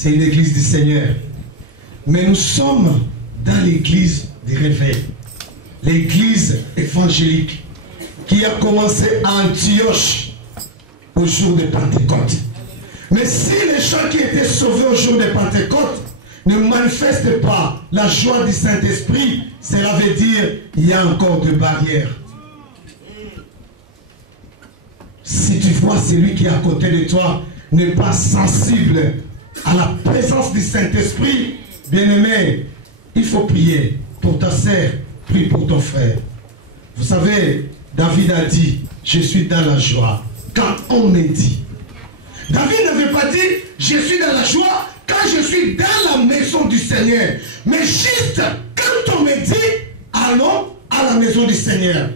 c'est une église du Seigneur. Mais nous sommes dans l'église du réveil. L'église évangélique qui a commencé à Antioche au jour de Pentecôte. Mais si les gens qui étaient sauvés au jour de Pentecôte ne manifestent pas la joie du Saint-Esprit, cela veut dire qu'il y a encore des barrières. Si tu vois celui qui est à côté de toi n'est pas sensible à la présence du Saint-Esprit, bien-aimé, il faut prier pour ta sœur, prie pour ton frère. Vous savez, David a dit, je suis dans la joie quand on me dit. David n'avait pas dit, je suis dans la joie quand je suis dans la maison du Seigneur. Mais juste quand on me dit, allons à la maison du Seigneur.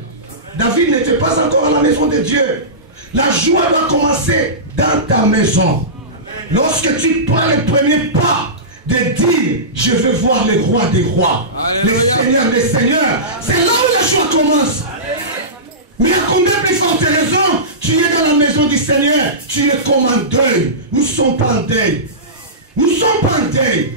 David n'était pas encore à la maison de Dieu. La joie doit commencer dans ta maison. Lorsque tu prends le premier pas de dire, je veux voir le roi des rois, le Seigneur des seigneurs, c'est là où la joie commence. Mais à combien plus forte raison, tu es dans la maison du Seigneur, tu es comme en deuil. Nous ne sommes pas en deuil. Nous ne sommes pas en deuil.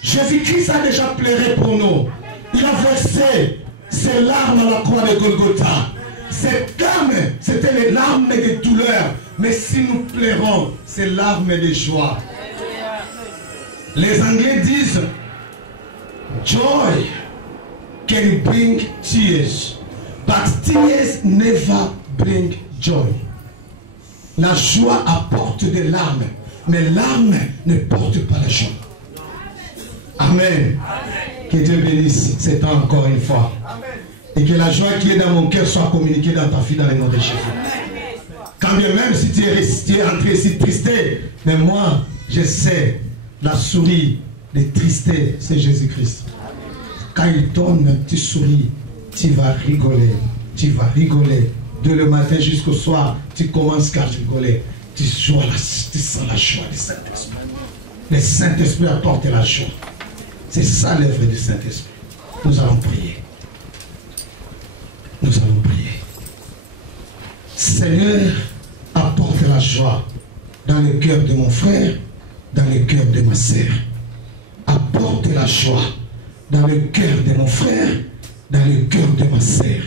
Jésus-Christ a déjà pleuré pour nous. Il a versé ses larmes à la croix de Golgotha. Cette larme, c'était les larmes de douleur. Mais si nous pleurons, c'est larmes de joie. Les Anglais disent, joy can bring tears. But tears never bring joy. La joie apporte des larmes, mais larmes ne portent pas la joie. Amen. Que Dieu bénisse cet temps encore une fois. Et que la joie qui est dans mon cœur soit communiquée dans ta vie dans le nom de Jésus. Quand bien même si tu es entré ici tristé, mais moi, je sais, la souris de tristé, c'est Jésus-Christ. Quand il donne, tu souris. Tu vas rigoler, tu vas rigoler. De le matin jusqu'au soir, tu commences à rigoler. Tu sens la joie du Saint-Esprit. Le Saint-Esprit apporte la joie. C'est ça l'œuvre du Saint-Esprit. Nous allons prier. Nous allons prier. Seigneur, apporte la joie dans le cœur de mon frère, dans le cœur de ma sœur. Apporte la joie dans le cœur de mon frère, dans le cœur de ma sœur.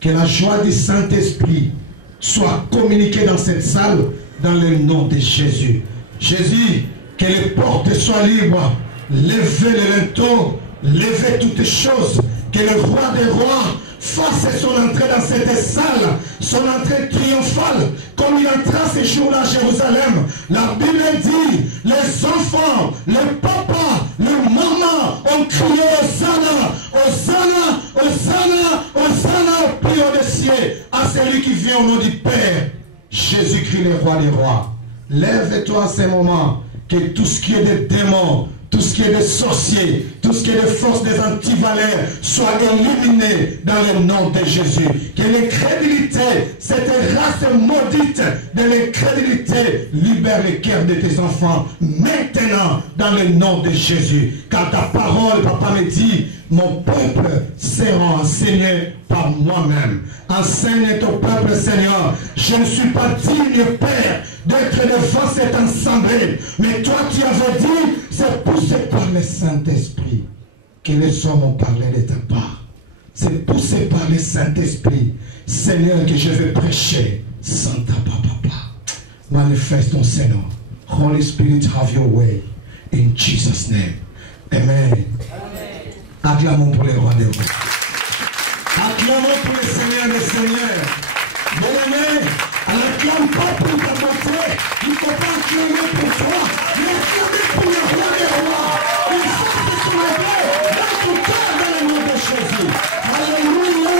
Que la joie du Saint-Esprit soit communiquée dans cette salle dans le nom de Jésus. Jésus, que les portes soient libres. Levez le linteau, levez toutes choses. Que le roi des rois fasse son entrée dans cette salle, son entrée triomphale, comme il entra ce jour-là à Jérusalem. La Bible dit, les enfants, les papas, les mamans ont crié Hosanna, Hosanna, Hosanna, Hosanna au plus haut des cieux, à celui qui vient au nom du Père. Jésus-Christ, le roi des rois. Lève-toi à ce moment, que tout ce qui est des démons, tout ce qui est des sorciers, tout ce qui est des forces des antivaleurs soit éliminé dans le nom de Jésus. Que l'incrédulité, cette race maudite de l'incrédulité, libère les cœurs de tes enfants maintenant dans le nom de Jésus. Car ta parole, papa me dit, mon peuple sera enseigné par moi-même. Enseigne ton peuple, Seigneur. Je ne suis pas digne, Père, d'être devant cette assemblée. Mais toi, tu avais dit, c'est poussé par le Saint-Esprit que les hommes ont parlé de ta part. C'est poussé par le Saint-Esprit, Seigneur, que je vais prêcher. Santa Papa. Manifeste ton Seigneur. Holy Spirit, have your way. In Jesus' name. Amen. Acclamons pour les rois des rois. Acclamons pour le Seigneur des seigneurs. Bien-aimé, acclame pas pour ta bonté. Il ne faut pas acclamer pour toi, mais acclamer pour le roi des rois. Il faut se soulever dans ton cœur dans le nom de Jésus. Alléluia.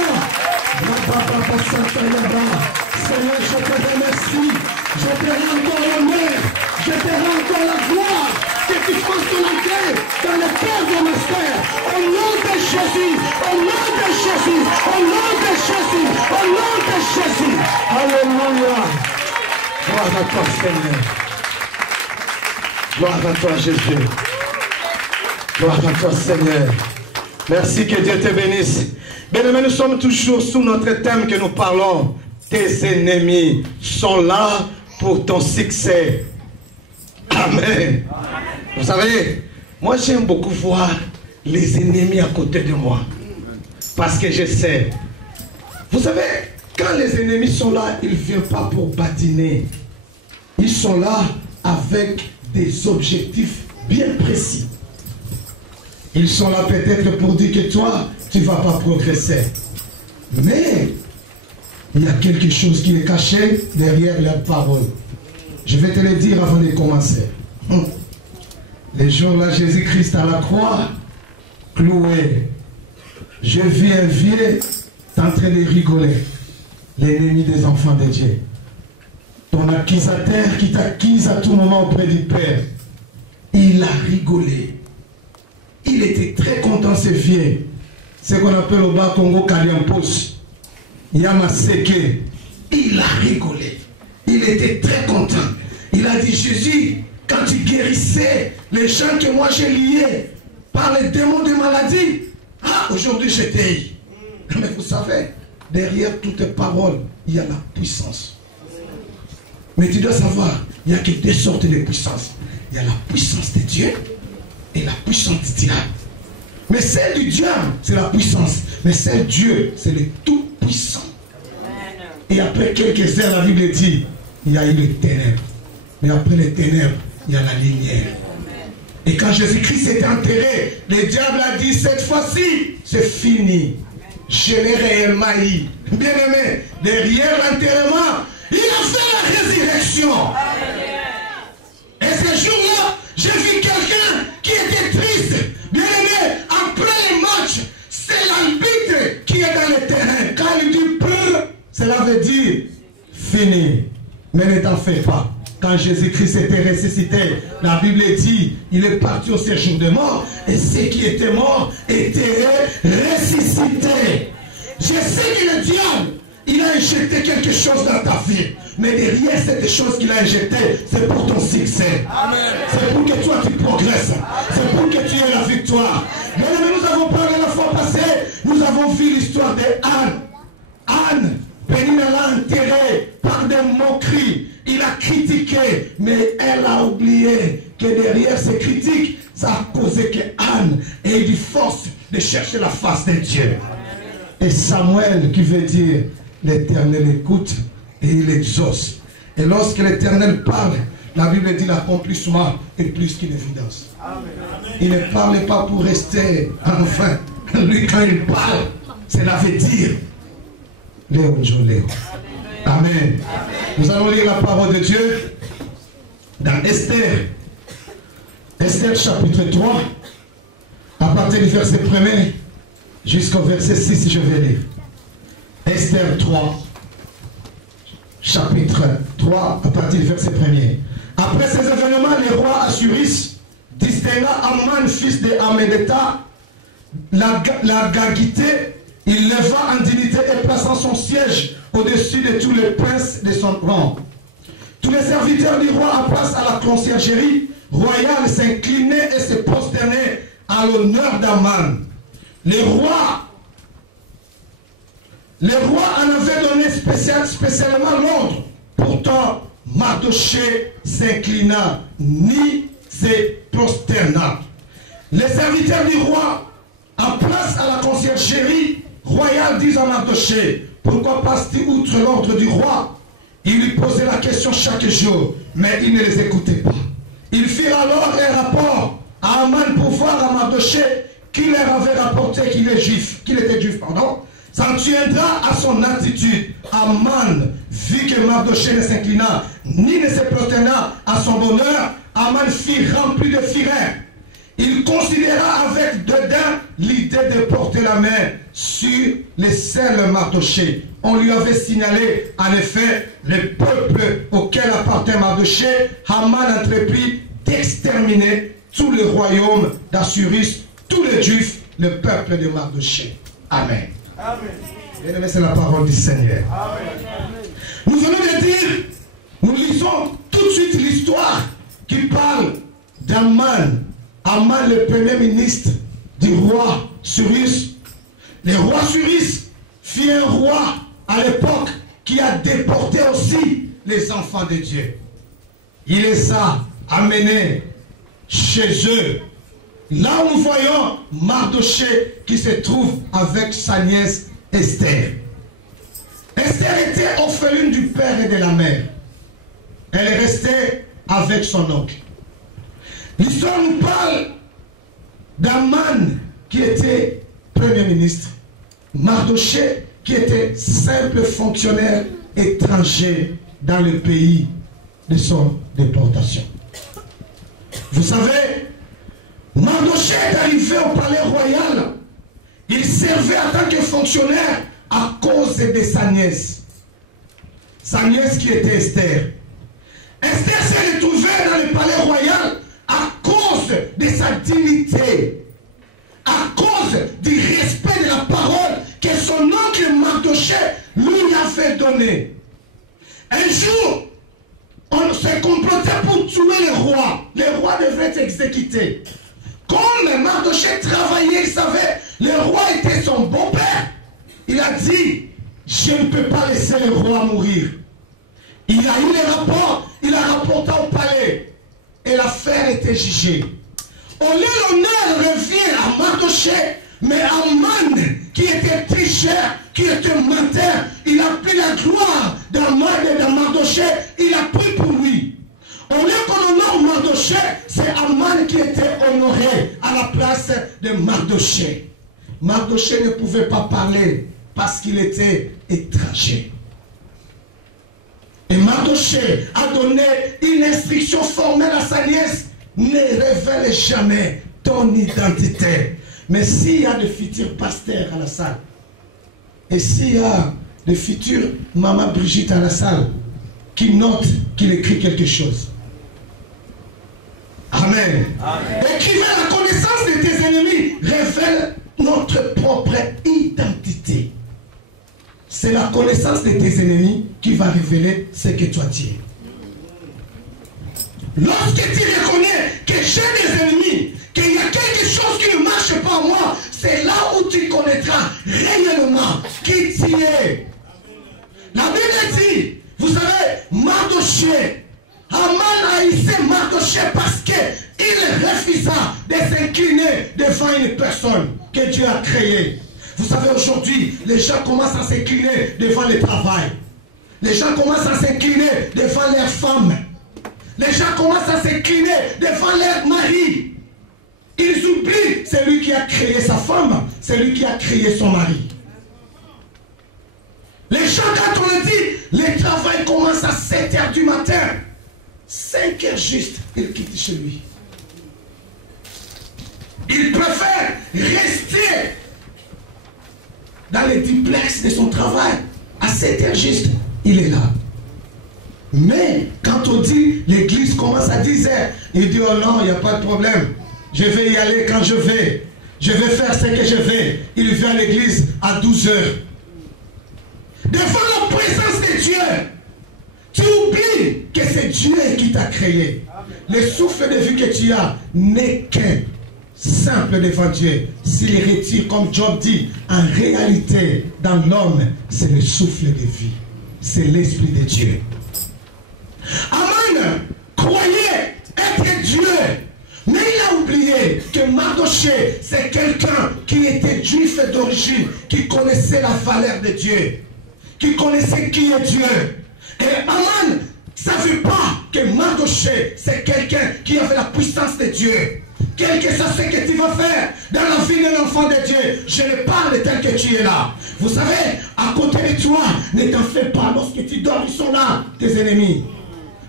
Seigneur, je te remercie. Je te rends encore l'honneur. Je te rends encore la gloire. Que tu fasses ton entrée dans le cœur de ma sœur. Au nom de Jésus. Au nom de Jésus. Au nom de Jésus. Au nom de Jésus. Alléluia. Gloire à toi, Seigneur. Gloire à toi, Jésus. Gloire à toi, Seigneur. Merci, que Dieu te bénisse. Bien-aimés, nous sommes toujours sous notre thème que nous parlons. Tes ennemis sont là pour ton succès. Amen. Vous savez, moi j'aime beaucoup voir les ennemis à côté de moi. Parce que je sais. Vous savez, quand les ennemis sont là, ils ne viennent pas pour badiner. Ils sont là avec des objectifs bien précis. Ils sont là peut-être pour dire que toi, tu ne vas pas progresser. Mais il y a quelque chose qui est caché derrière leurs paroles. Je vais te le dire avant de commencer. Les jours-là, Jésus-Christ à la croix, cloué. Je vis un vieux en train de rigoler. L'ennemi des enfants de Dieu. Ton accusateur qui t'accuse à tout moment auprès du Père. Il a rigolé. Il était très content, ce vieux. Ce qu'on appelle au bas Congo Kaliampos. Yamaseke. Il a rigolé. Il était très content. Il a dit, Jésus, quand tu guérissais les gens que moi j'ai liés par les démons de maladie, ah, aujourd'hui je t'ai. Mais vous savez, derrière toutes tes paroles, il y a la puissance. Mais tu dois savoir, il n'y a que deux sortes de puissance. Il y a la puissance de Dieu et la puissance du diable. Mais celle du diable, c'est la puissance. Mais celle de Dieu, c'est le tout-puissant. Et après quelques heures, la Bible dit, il y a eu les ténèbres. Mais après les ténèbres, il y a la lumière. Et quand Jésus-Christ était enterré, le diable a dit, cette fois-ci, c'est fini. Je l'ai réellement eu. Bien aimé, derrière l'enterrement, il a fait la résurrection. Et ce jour-là, j'ai vu quelqu'un qui était triste. Bien aimé, après les matchs, c'est l'arbitre qui est dans le terrain. Quand il dit peu, cela veut dire fini. Mais ne t'en fais pas. Quand Jésus-Christ était ressuscité, la Bible dit, il est parti au séjour des morts, et ceux qui étaient morts étaient ressuscités. Je sais que le diable, il a injecté quelque chose dans ta vie, mais derrière cette chose qu'il a injectée, c'est pour ton succès. C'est pour que toi tu progresses. C'est pour que tu aies la victoire. Mais nous avons parlé la fois passée, nous avons vu l'histoire de Anne. Anne, Pénina l'a enterrée par des moqueries. Il a critiqué, mais elle a oublié que derrière ces critiques, ça a causé que Anne ait eu force de chercher la face de Dieu. Et Samuel, qui veut dire l'Éternel écoute et il exauce. Et lorsque l'Éternel parle, la Bible dit l'accomplissement est plus qu'une évidence. Il ne parle pas pour rester enfin. Lui, quand il parle, cela veut dire Léo Joléo. Amen. Nous allons lire la parole de Dieu dans Esther. Esther chapitre 3, à partir du verset 1er jusqu'au verset 6, je vais lire. Esther 3, chapitre 3, à partir du verset 1er. Après ces événements, le roi Assuris distingua Amman, fils de Hammédatha, la Gagité. Il leva en dignité et plaça son siège au-dessus de tous les princes de son rang. Tous les serviteurs du roi en place à la conciergerie royale s'inclinaient et se prosternaient à l'honneur d'Amman. Le roi en avait donné spécialement l'ordre. Pourtant, Mardochée s'inclina ni se prosterna. Les serviteurs du roi en place à la conciergerie royale disent à Mardochée, pourquoi passes-tu outre l'ordre du roi? Il lui posait la question chaque jour, mais il ne les écoutait pas. Ils firent alors un rapport à Amman pour voir à Mardochée qui leur avait rapporté qu'il était juif, s'en tiendra à son attitude. Amman vit que Mardochée ne s'inclina ni ne se prosterna à son bonheur. Amman fut rempli de fureur. Il considéra avec dédain l'idée de porter la main sur les seuls Mardochée. On lui avait signalé, en effet, le peuple auquel appartient Mardochée. Haman entreprit d'exterminer tout le royaume d'Assuris, tous les Juifs, le peuple de Mardochée. Amen. Amen. C'est la parole du Seigneur. Amen. Nous venons de dire, nous lisons tout de suite l'histoire qui parle d'Amman. Amman, le premier ministre du roi Cyrus. Le roi Cyrus fut un roi à l'époque qui a déporté aussi les enfants de Dieu. Il les a amenés chez eux. Là où nous voyons Mardochée qui se trouve avec sa nièce Esther. Esther était orpheline du père et de la mère. Elle est restée avec son oncle. L'histoire nous parle d'Aman qui était premier ministre. Mardochée qui était simple fonctionnaire étranger dans le pays de son déportation. Vous savez, Mardochée est arrivé au palais royal. Il servait en tant que fonctionnaire à cause de sa nièce. Sa nièce qui était Esther. Esther s'est retrouvée dans le palais royal à cause de sa dignité, à cause du respect de la parole que son oncle Mardochée lui avait donnée. Un jour, on s'est comploté pour tuer le roi. Le roi devait être exécuté. Comme Mardochée travaillait, il savait, le roi était son beau-père. Il a dit, je ne peux pas laisser le roi mourir. Il a eu les rapports, il a rapporté au palais. Et l'affaire était jugée. Au lieu l'honneur revient à Mardochée, mais Aman, qui était tricheur, qui était menteur, il a pris la gloire d'Aman et de Mardochée, il a pris pour lui. Au lieu qu'on honore Mardochée, c'est Aman qui était honoré à la place de Mardochée. Mardochée ne pouvait pas parler parce qu'il était étranger. Et Mardochée a donné une instruction formelle à sa nièce. Ne révèle jamais ton identité. Mais s'il y a de futurs pasteurs à la salle, et s'il y a de futures maman Brigitte à la salle, qui note qu'il écrit quelque chose. Amen. Amen. Écrivez la connaissance de tes ennemis. Révèle notre propre identité. C'est la connaissance de tes ennemis qui va révéler ce que toi tu es. Lorsque tu reconnais que j'ai des ennemis, qu'il y a quelque chose qui ne marche pas en moi, c'est là où tu connaîtras réellement qui tu es. La Bible dit, vous savez, Mardochée, Aman haïssait Mardochée parce qu'il refusa de s'incliner devant une personne que Dieu a créée. Vous savez, aujourd'hui, les gens commencent à s'incliner devant le travail. Les gens commencent à s'incliner devant leurs femmes. Les gens commencent à s'incliner devant leur mari. Ils oublient celui qui a créé sa femme, celui qui a créé son mari. Les gens, quand on le dit, le travail commence à 7 h du matin. 5 h juste, il quitte chez lui. Il préfère rester dans les duplex de son travail. À 7 h juste, il est là. Mais quand on dit l'église commence à 10 h, il dit oh non, il n'y a pas de problème. Je vais y aller quand je vais. Je vais faire ce que je vais. Il vient à l'église à 12 h. Devant la présence de Dieu, tu oublies que c'est Dieu qui t'a créé. Le souffle de vie que tu as n'est qu'un simple devant Dieu. S'il retire, comme Job dit, en réalité, dans l'homme, c'est le souffle de vie. C'est l'Esprit de Dieu. Aman croyait être Dieu, mais il a oublié que Mardochée, c'est quelqu'un qui était juif d'origine, qui connaissait la valeur de Dieu, qui connaissait qui est Dieu. Et Aman ne savait pas que Mardochée, c'est quelqu'un qui avait la puissance de Dieu. Quel que soit ce que tu vas faire dans la vie d'un enfant de Dieu, je le parle tel que tu es là. Vous savez, à côté de toi, ne t'en fais pas. Lorsque tu dors, ils sont là, tes ennemis.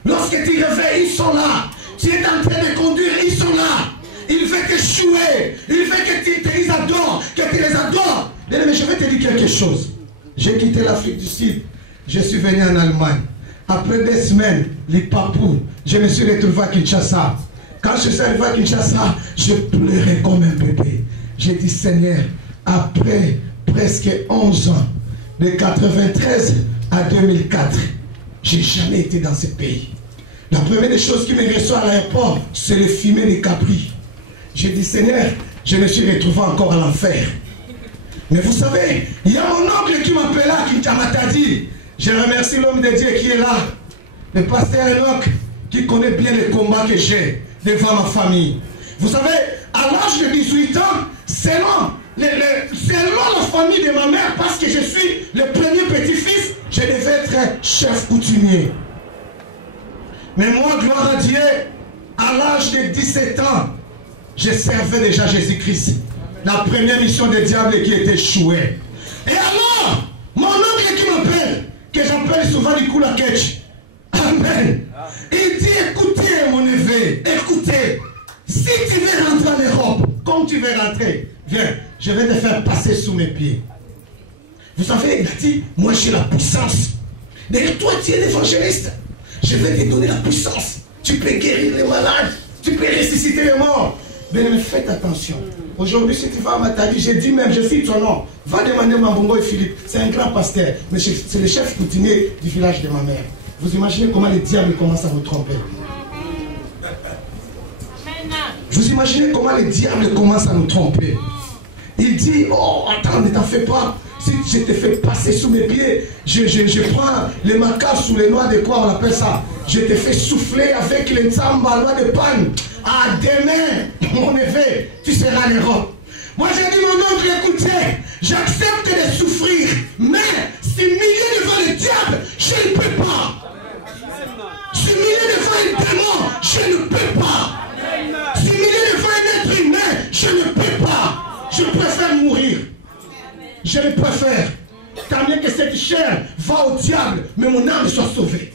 Lorsque tu réveilles, ils sont là. Tu es en train de conduire, ils sont là. Ils veulent te chouer. Ils veulent que tu les adores, que tu les adores. Mais je vais te dire quelque chose. J'ai quitté l'Afrique du Sud. Je suis venu en Allemagne. Après 2 semaines, les papous, je me suis retrouvé à Kinshasa. Quand je suis arrivé à Kinshasa, je pleurais comme un bébé. J'ai dit, Seigneur, après presque 11 ans, de 93 à 2004, j'ai jamais été dans ce pays. La première des choses qui me reçoit à l'aéroport, c'est le fumet des capris. J'ai dit, Seigneur, je me suis retrouvé encore à l'enfer. Mais vous savez, il y a mon oncle qui m'appela à Kinshasa. Je remercie l'homme de Dieu qui est là, le pasteur Enoch, qui connaît bien les combats que j'ai. devant ma famille. Vous savez, à l'âge de 18 ans, selon la famille de ma mère, parce que je suis le premier petit-fils, je devais être chef coutumier. Mais moi, gloire à Dieu, à l'âge de 17 ans, je servais déjà Jésus-Christ. La première mission des diables qui était échouée. Et alors, mon oncle qui m'appelle, que j'appelle souvent du coup la ketch. Amen. Il dit, écoutez mon neveu, écoutez, si tu veux rentrer en Europe, comme tu veux rentrer, viens, je vais te faire passer sous mes pieds. Vous savez, il a dit, moi j'ai la puissance. D'ailleurs, toi tu es l'évangéliste. Je vais te donner la puissance. Tu peux guérir les malades, tu peux ressusciter les morts. Mais faites attention. Aujourd'hui, si tu vas à Matadi, j'ai dit même, je cite son nom. Va demander Mambongo et Philippe. C'est un grand pasteur. Mais c'est le chef coutumier du village de ma mère. Vous imaginez comment les diables commencent à nous tromper. Vous imaginez comment les diables commencent à nous tromper. Il dit, oh, attends, ne t'en fais pas. Si je te fais passer sous mes pieds, je prends les macas ou les noix de quoi on appelle ça. Je te fais souffler avec les tsamba, noix de panne. À demain, mon neveu, tu seras en Europe. Moi j'ai dit mon oncle, écoutez, j'accepte de souffrir, mais si milliers devant le diable, je ne peux pas. Si milliers devant un démon, je ne peux pas. Si milliers devant un être humain, je ne peux pas. Je préfère mourir. Je le préfère. Tant mieux que cette chair va au diable, mais mon âme soit sauvée.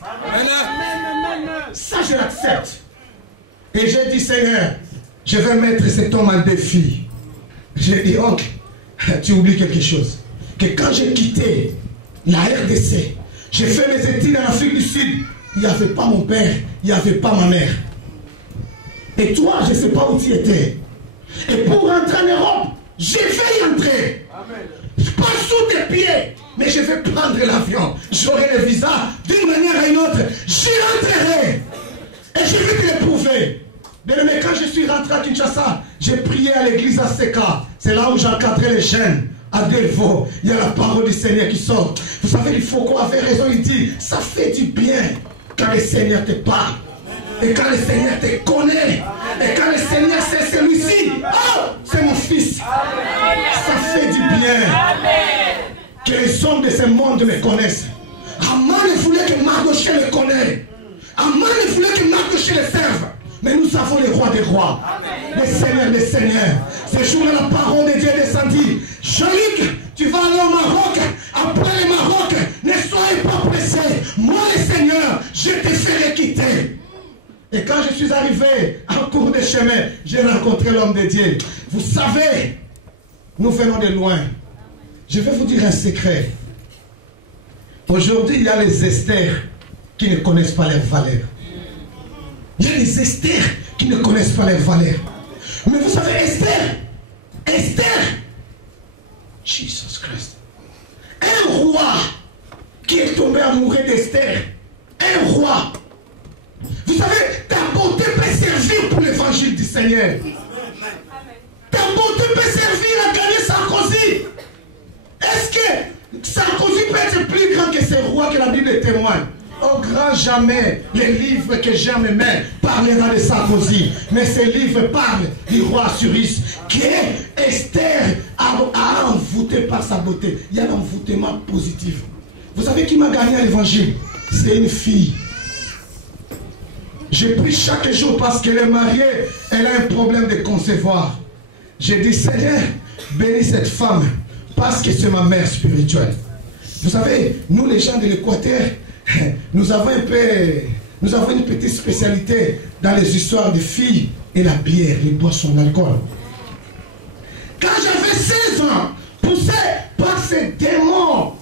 Ça, je l'accepte. Et j'ai dit, Seigneur, je vais mettre cet homme en défi. J'ai dit, oncle, tu oublies quelque chose. Que quand j'ai quitté la RDC, j'ai fait mes études en Afrique du Sud, il n'y avait pas mon père, il n'y avait pas ma mère. Et toi, je ne sais pas où tu étais. Et pour rentrer en Europe, je vais y entrer. Pas sous tes pieds, mais je vais prendre l'avion. J'aurai le visa d'une manière à une autre. J'y rentrerai. Et je vais te le prouver. Mais quand je suis rentré à Kinshasa, j'ai prié à l'église à Seka. C'est là où j'encadrais les jeunes. À Delvaux, il y a la parole du Seigneur qui sort. Vous savez, il faut qu'on avait raison. Il dit, ça fait du bien quand le Seigneur te parle. Et quand le Seigneur te connaît. Et quand le Seigneur c'est celui-ci. Oh, c'est mon fils. Ça fait du bien. Que les hommes de ce monde me connaissent. Aman voulait que Mardoché le connaisse. Aman voulait que Mardoché le serve. Mais nous avons le roi des rois. Le Seigneur des seigneurs. Ce jour-là, la parole de Dieu descendit. Jean-Luc, tu vas aller au Maroc. Après le Maroc, ne soyez pas pressés. Moi, le Seigneur, je te ferai quitter. Et quand je suis arrivé en cours de chemin, j'ai rencontré l'homme de Dieu. Vous savez, nous venons de loin. Je vais vous dire un secret. Aujourd'hui, il y a les Esther qui ne connaissent pas leurs valeurs. Il y a les Esther qui ne connaissent pas leurs valeurs. Mais vous savez, Esther, Jesus Christ, un roi qui est tombé amoureux d'Esther, un roi. Vous savez, ta beauté peut servir pour l'évangile du Seigneur. Ta beauté peut servir à gagner Sarkozy. Est-ce que Sarkozy peut être plus grand que ce roi que la Bible témoigne? Au grand jamais, les livres que j'ai en mes mains parlera de Sarkozy. Mais ces livres parlent du roi Assuris, qui est Esther a envoûté par sa beauté. Il y a un envoûtement positif. Vous savez qui m'a gagné à l'évangile? C'est une fille. Je prie chaque jour parce qu'elle est mariée, elle a un problème de concevoir. J'ai dit, Seigneur, bénis cette femme parce que c'est ma mère spirituelle. Vous savez, nous les gens de l'Équateur, nous avons une petite spécialité dans les histoires de filles et la bière, les boissons, l'alcool. Quand j'avais 16 ans, poussé par ces démons,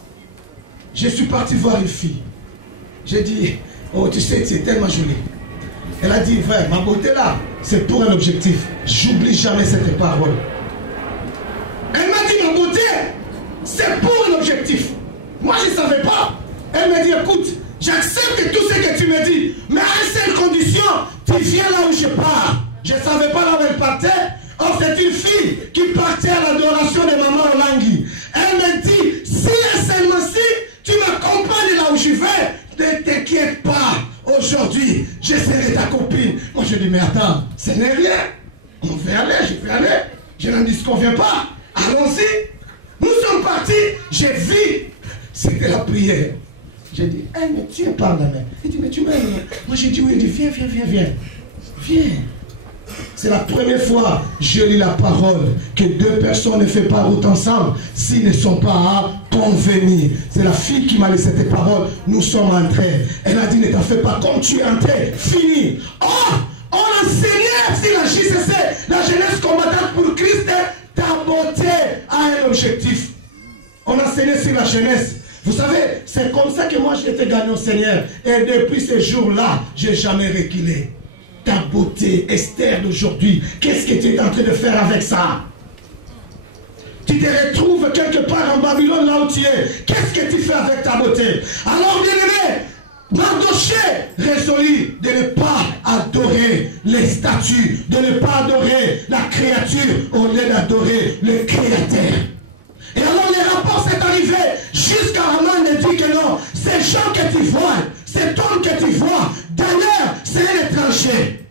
je suis parti voir une fille. J'ai dit, oh tu sais, tu es tellement jolie. Elle a dit, frère, ma beauté là, c'est pour un objectif. J'oublie jamais cette parole. Elle m'a dit, ma beauté, c'est pour un objectif. Moi, je ne savais pas. Elle m'a dit, écoute, j'accepte tout ce que tu me dis, mais à une seule condition, tu viens là où je pars. Je ne savais pas là où elle partait. Or, c'est une fille qui partait à l'adoration de Maman Olangui. Elle me dit, si seulement si tu m'accompagnes là où je vais, ne t'inquiète pas. Aujourd'hui, je serai ta copine. Moi, je dis, mais attends, ce n'est rien. On veut aller, je vais aller. Je n'en disconviens pas. Allons-y. Nous sommes partis. J'ai vu. C'était la prière. J'ai dit, hey, mais tu es par la main. Il dit, mais tu m'aimes. Moi, j'ai dit, oui. Il dit, viens, viens, viens, viens. Viens. C'est la première fois que je lis la parole que deux personnes ne font pas route ensemble s'ils ne sont pas convenus. C'est la fille qui m'a laissé cette parole. Nous sommes entrés. Elle a dit, ne t'en fais pas comme tu es entré. Fini. Oh, on enseignait si la JCC, la jeunesse combattante pour Christ, ta beauté a un objectif. On enseignait sur la jeunesse. Vous savez, c'est comme ça que moi j'ai été gagné au Seigneur. Et depuis ce jour-là, je n'ai jamais reculé. Ta beauté, Esther d'aujourd'hui, qu'est-ce que tu es en train de faire avec ça? Tu te retrouves quelque part en Babylone, là où tu es. Qu'est-ce que tu fais avec ta beauté? Alors, bien-aimé, Mardoché résolut de ne pas adorer les statues, de ne pas adorer la créature au lieu d'adorer le Créateur. Et alors le rapport s'est arrivé jusqu'à Haman de dire que non, ces gens que tu vois, cet homme que tu vois, d'ailleurs, c'est un étranger.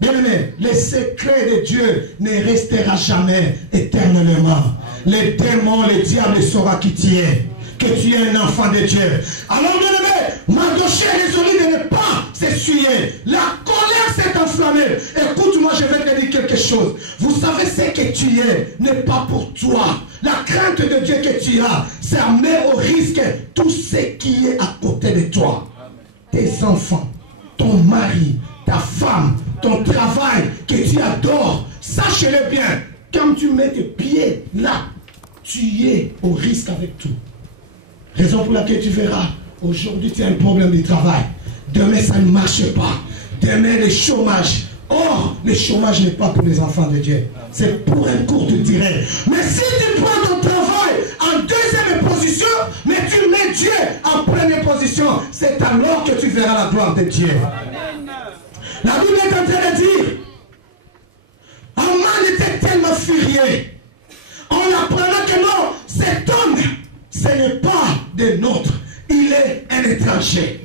Bien aimé, le secret de Dieu ne restera jamais éternellement. Les démons, le diable saura qui tu es, que tu es un enfant de Dieu. Alors bien aimé, Mardoché résolu de ne pas s'essuyer. La colère s'est enflammée. Écoute-moi, je vais te dire quelque chose. Vous savez ce que tu es n'est pas pour toi. La crainte de Dieu que tu as, ça met au risque tout ce qui est à côté de toi. Tes enfants, ton mari, ta femme, ton travail que tu adores. Sache-le bien, quand tu mets tes pieds là, tu es au risque avec tout. Raison pour laquelle tu verras, aujourd'hui tu as un problème de travail. Demain ça ne marche pas. Demain le chômage. Or, le chômage n'est pas pour les enfants de Dieu. C'est pour un courte durée. Mais si tu prends ton travail en deuxième position, mais tu mets Dieu en première position, c'est alors que tu verras la gloire de Dieu. La Bible est en train de dire, Haman était tellement furieux. On apprenait que non, cet homme, ce n'est pas des nôtres. Il est un étranger.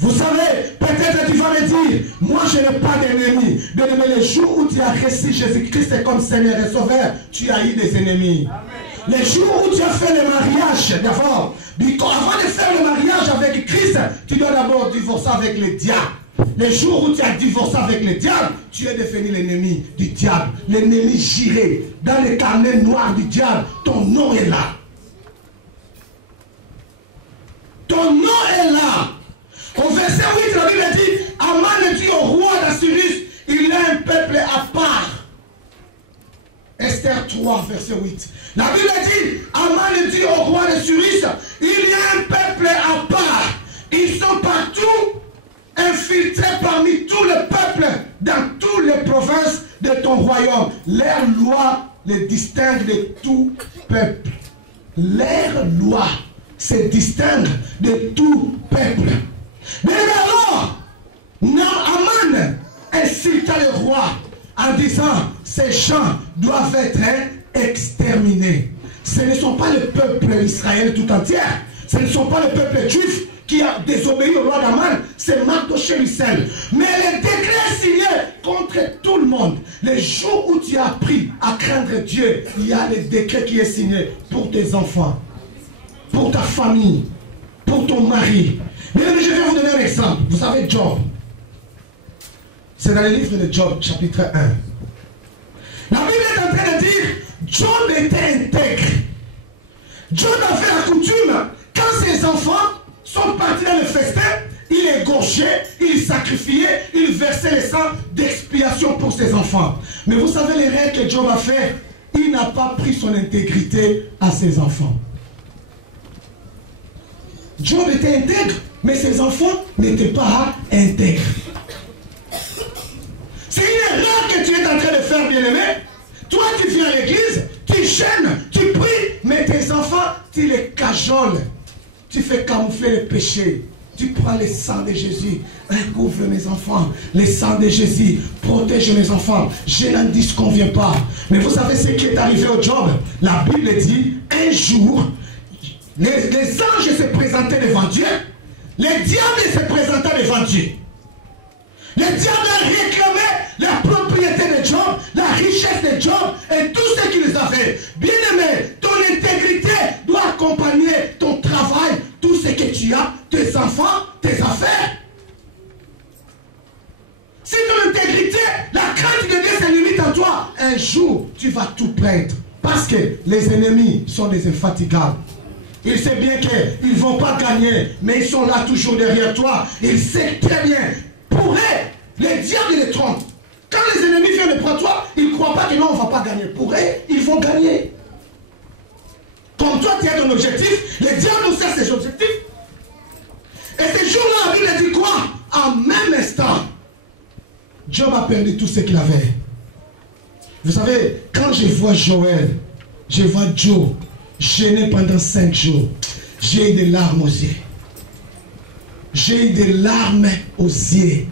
Vous savez, peut-être tu vas me dire, moi je n'ai pas d'ennemis. Mais les jours où tu as reçu Jésus-Christ comme Seigneur et Sauveur, tu as eu des ennemis. Amen. Les jours où tu as fait le mariage, d'abord, avant de faire le mariage avec Christ, tu dois d'abord divorcer avec le diable. Les jours où tu as divorcé avec le diable, tu es devenu l'ennemi du diable. L'ennemi juré. Dans le carnet noir du diable, ton nom est là. Ton nom est là. Au verset 8, la Bible dit, Haman dit au roi d'Assurus, il a un peuple à part. Esther 3, verset 8. La Bible dit, Haman dit au roi d'Assurus, il y a un peuple à part. Ils sont partout infiltrés parmi tous les peuples, dans toutes les provinces de ton royaume. Leur loi les distingue de tout peuple. Leur loi se distingue de tout peuple. Mais alors, Haman insulta le roi en disant, ces gens doivent être exterminés. Ce ne sont pas le peuple d'Israël tout entier. Ce ne sont pas le peuple juif qui a désobéi au roi d'Haman. C'est Mardoché lui seul. Mais le décret est signé contre tout le monde. Le jour où tu as appris à craindre Dieu, il y a le décret qui est signé pour tes enfants, pour ta famille, pour ton mari. Mais je vais vous donner un exemple. Vous savez Job. C'est dans le livre de Job, chapitre 1. La Bible est en train de dire, Job était intègre. Job avait la coutume, quand ses enfants sont partis dans le festin, il égorgeait, il sacrifiait, il versait le sang d'expiation pour ses enfants. Mais vous savez les règles que Job a fait, il n'a pas pris son intégrité à ses enfants. Job était intègre, mais ses enfants n'étaient pas intègres. C'est une erreur que tu es en train de faire, bien-aimé. Toi, tu viens à l'église, tu gênes, tu pries, mais tes enfants, tu les cajoles. Tu fais camoufler le péché. Tu prends le sang de Jésus. Recouvre mes enfants. Le sang de Jésus protège mes enfants. Je n'en disconviens pas. Mais vous savez ce qui est arrivé au Job? La Bible dit, un jour, les anges se présentaient devant Dieu. Les diables se présentaient devant Dieu. Le diable a réclamé la propriété de Job, la richesse de Job et tout ce qu'il avait. Bien-aimé, ton intégrité doit accompagner ton travail, tout ce que tu as, tes enfants, tes affaires. Si ton intégrité, la crainte de Dieu se limite à toi, un jour, tu vas tout perdre. Parce que les ennemis sont des infatigables. Ils savent bien qu'ils ne vont pas gagner, mais ils sont là toujours derrière toi. Ils savent très bien. Pour eux, les diables les trompent. Quand les ennemis viennent de prendre toi, ils ne croient pas que non, on ne va pas gagner. Pour eux, ils vont gagner. Comme toi, tu as ton objectif, les diables nous servent ses objectifs. Et ce jour-là, la Bible dit quoi? En même instant, Job a perdu tout ce qu'il avait. Vous savez, quand je vois Joël, je vois Joe gêné pendant 5 jours, j'ai eu des larmes aux yeux. J'ai eu des larmes aux yeux.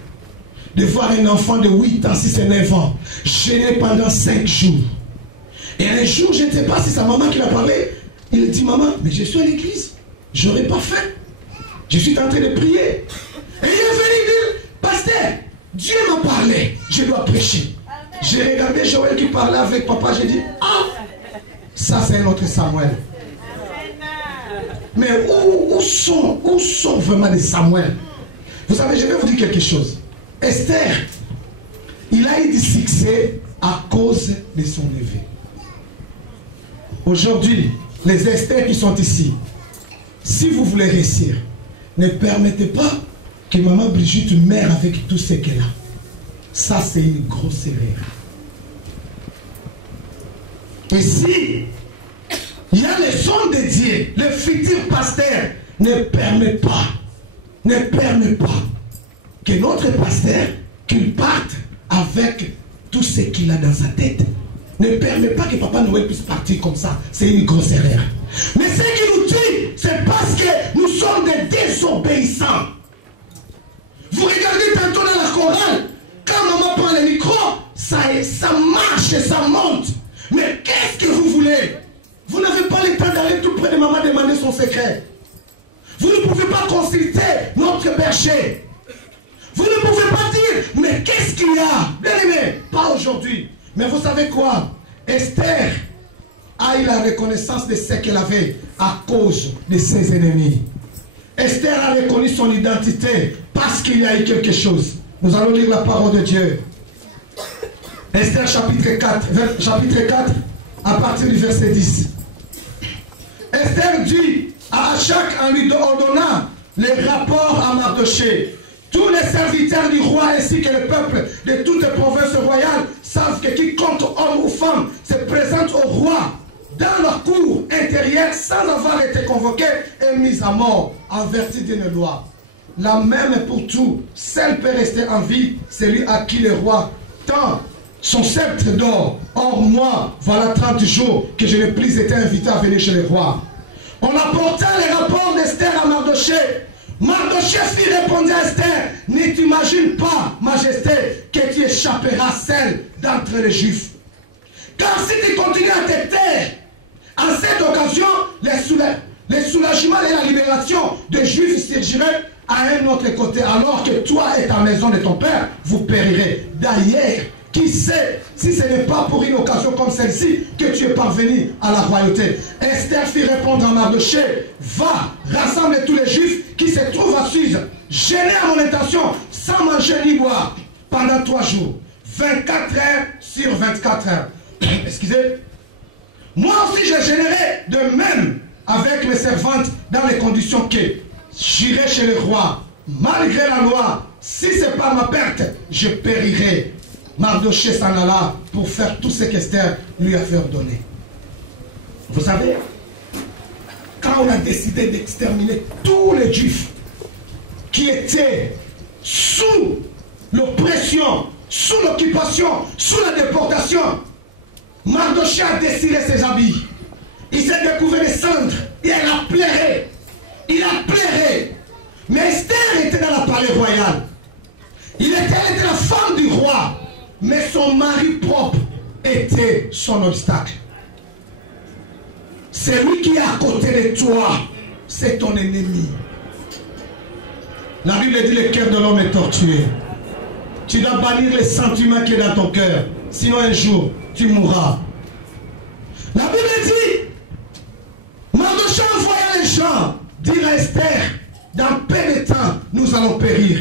De voir un enfant de 8 ans, 6 et 9 ans, gêné pendant 5 jours. Et un jour, je ne sais pas si c'est sa maman qui l'a parlé. Il dit, maman, mais je suis à l'église. Je n'aurais pas fait. Je suis en train de prier. Et il est venu dire, pasteur, Dieu m'a parlé, je dois prêcher. J'ai regardé Joël qui parlait avec papa, j'ai dit, ah, ça c'est un autre Samuel. Mais où sont vraiment les Samuel? Vous savez, je vais vous dire quelque chose. Esther, il a eu du succès à cause de son neveu. Aujourd'hui, les Esther qui sont ici, si vous voulez réussir, ne permettez pas que maman Brigitte meure avec tout ce qu'elle a. Ça, c'est une grosse erreur. Et si il y a les sons de Dieu, le futur pasteur ne permet pas que notre pasteur, qu'il parte avec tout ce qu'il a dans sa tête. Ne permet pas que Papa Noël puisse partir comme ça. C'est une grosse erreur. Mais ce qui nous tue, c'est parce que nous sommes des désobéissants. Vous regardez tantôt dans la chorale, quand maman prend le micro, ça marche et ça monte. Mais qu'est-ce que vous voulez? Vous n'avez pas le temps d'aller tout près de maman demander son secret. Vous ne pouvez pas consulter notre berger. Vous ne pouvez pas dire, mais qu'est-ce qu'il y a? Bien aimé, pas aujourd'hui. Mais vous savez quoi? Esther a eu la reconnaissance de ce qu'elle avait à cause de ses ennemis. Esther a reconnu son identité parce qu'il y a eu quelque chose. Nous allons lire la parole de Dieu. Esther chapitre 4, à partir du verset 10. Esther dit à Achak en lui ordonnant les rapports à Mardochée. Tous les serviteurs du roi ainsi que le peuple de toutes les provinces royales savent que quiconque homme ou femme se présente au roi dans leur cour intérieure sans avoir été convoqué est mis à mort en vertu d'une loi. La même est pour tout. Seul peut rester en vie celui à qui le roi tend son sceptre d'or. Or moi, voilà 30 jours que je n'ai plus été invité à venir chez le roi. On apporta les rapports d'Esther à Mardochée. Mardochée fit répondre à Esther, ne t'imagine pas, majesté, que tu échapperas seul d'entre les Juifs. Car si tu continues à te taire, à cette occasion, les soulagements et la libération des Juifs surgiraient à un autre côté, alors que toi et ta maison de ton père, vous périrez. D'ailleurs, qui sait si ce n'est pas pour une occasion comme celle-ci que tu es parvenu à la royauté. Esther fit répondre à Mardochée, va, rassemble tous les Juifs qui se trouvent à Suse, gênés à mon intention, sans manger ni boire, pendant 3 jours, 24 heures sur 24 heures. Excusez. Moi aussi je gênerai de même avec mes servantes dans les conditions que j'irai chez le roi, malgré la loi. Si ce n'est pas ma perte, je périrai. Mardochée s'en alla pour faire tout ce qu'Esther lui avait ordonné. Vous savez, quand on a décidé d'exterminer tous les Juifs qui étaient sous l'oppression, sous l'occupation, sous la déportation, Mardochée a dessiré ses habits. Il s'est découvert des cendres et elle a pleuré. Il a pleuré. Mais Esther était dans la palais royal. Elle était la femme du roi. Mais son mari propre était son obstacle. Celui qui est à côté de toi, c'est ton ennemi. La Bible dit le cœur de l'homme est tortué. Tu dois bannir les sentiments qui sont dans ton cœur. Sinon un jour, tu mourras. La Bible dit, Mardochée envoya les gens dire à Esther, dans peu de temps, nous allons périr.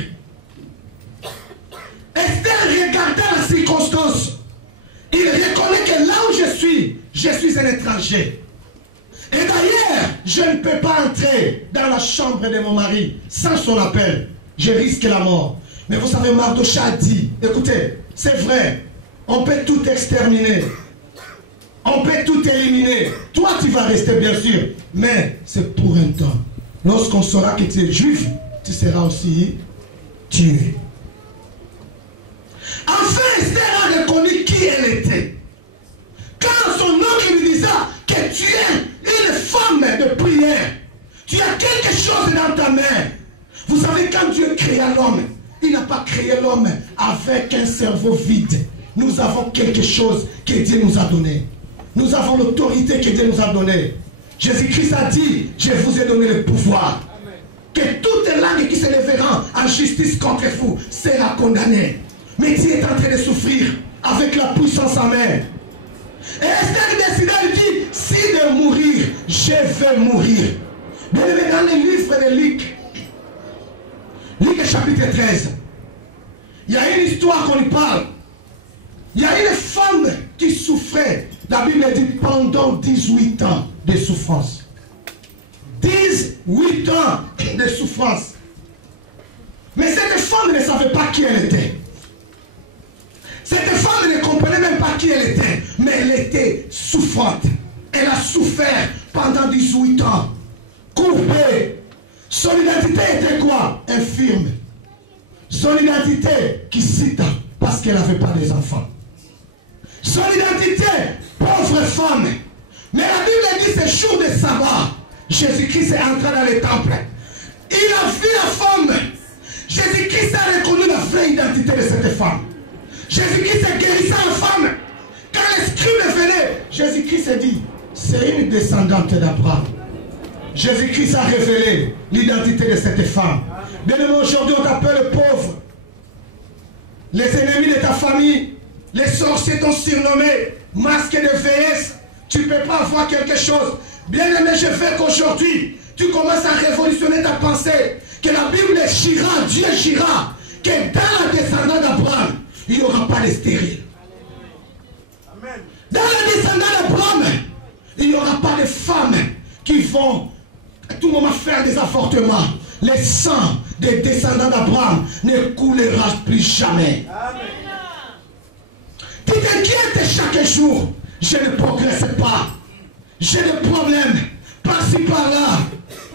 Esther regardait la circonstance. Il reconnaît que là où je suis un étranger. Et d'ailleurs, je ne peux pas entrer dans la chambre de mon mari sans son appel. Je risque la mort. Mais vous savez, Mardochée a dit, écoutez, c'est vrai, on peut tout exterminer. On peut tout éliminer. Toi, tu vas rester, bien sûr. Mais c'est pour un temps. Lorsqu'on saura que tu es juif, tu seras aussi tué. Enfin, Esther a reconnu qui elle était. Quand son oncle lui disait que tu es une femme de prière, tu as quelque chose dans ta main. Vous savez, quand Dieu créa l'homme, il n'a pas créé l'homme avec un cerveau vide. Nous avons quelque chose que Dieu nous a donné. Nous avons l'autorité que Dieu nous a donnée. Jésus-Christ a dit, je vous ai donné le pouvoir. Amen. Que toute langue qui se lèvera en justice contre vous sera condamnée. Mais Dieu est en train de souffrir avec la puissance en main. Et Esther décida, il dit, si de mourir, je vais mourir. Bien aimé, dans le livre de Luc, Luc chapitre 13, il y a une histoire qu'on y parle. Il y a une femme qui souffrait, la Bible dit, pendant 18 ans de souffrance. 18 ans de souffrance. Mais cette femme ne savait pas qui elle était. Cette femme ne comprenait même pas qui elle était. Mais elle était souffrante. Elle a souffert pendant 18 ans. Courbée. Son identité était quoi? Infirme. Son identité qui cite parce qu'elle n'avait pas des enfants. Son identité, pauvre femme. Mais la Bible dit, ce jour de sabbat, Jésus-Christ est entré dans le temple. Il a vu la femme. Jésus-Christ a reconnu la vraie identité de cette femme. Jésus-Christ a guéri sa femme. Quand les scribes venaient, Jésus-Christ a dit, c'est une descendante d'Abraham. Jésus-Christ a révélé l'identité de cette femme. Bien aimé, aujourd'hui on t'appelle pauvre. Les ennemis de ta famille, les sorciers t'ont surnommé masque de vieillesse. Tu ne peux pas avoir quelque chose. Bien aimé, je veux qu'aujourd'hui, tu commences à révolutionner ta pensée. Que la Bible jira, Dieu jira, que dans la descendance d'Abraham, il n'y aura pas de stérile. Dans la descendance d'Abraham, il n'y aura pas de femmes qui vont à tout moment faire des avortements. Le sang des descendants d'Abraham ne coulera plus jamais. Amen. Tu t'inquiètes chaque jour. Je ne progresse pas. J'ai des problèmes par-ci par-là.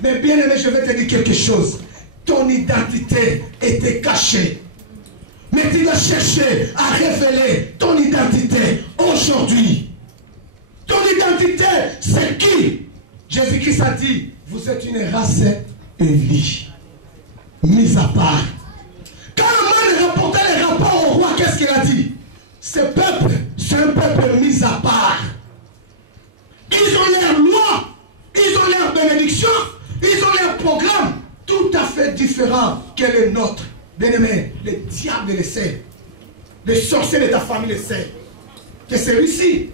Mais bien aimé, je vais te dire quelque chose. Ton identité était cachée. Mais tu dois chercher à révéler ton identité aujourd'hui. Ton identité, c'est qui? Jésus-Christ a dit, vous êtes une race élie, mise à part. Quand le monde rapportait les rapports au roi, qu'est-ce qu'il a dit? Ce peuple, c'est un peuple mis à part. Ils ont leur loi, ils ont leur bénédiction, ils ont leur programme, tout à fait différent que le nôtre. Bien-aimé, le diable le sait. Les sorciers de ta famille le sait. Que celui-ci,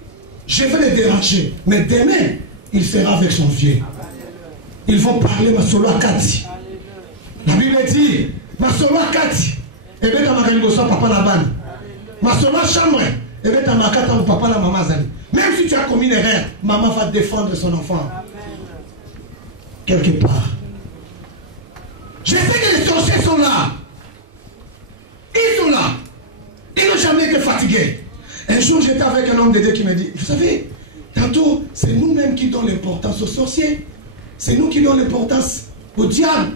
je vais le déranger. Mais demain, il sera avec son vieux. Ils vont parler Masolo Akati. La Bible dit, Masolo Akati. Et bien, dans ma papa la banne. Masolo chambre. Et bien, dans ma carte, papa la maman zali. Même si tu as commis une erreur, maman va défendre son enfant. Quelque part. Je sais que les sorciers sont là. Ils sont là. Ils n'ont jamais été fatigués. Un jour, j'étais avec un homme de Dieu qui me dit, vous savez, tantôt, c'est nous-mêmes qui donnons l'importance aux sorciers. C'est nous qui donnons l'importance au diable.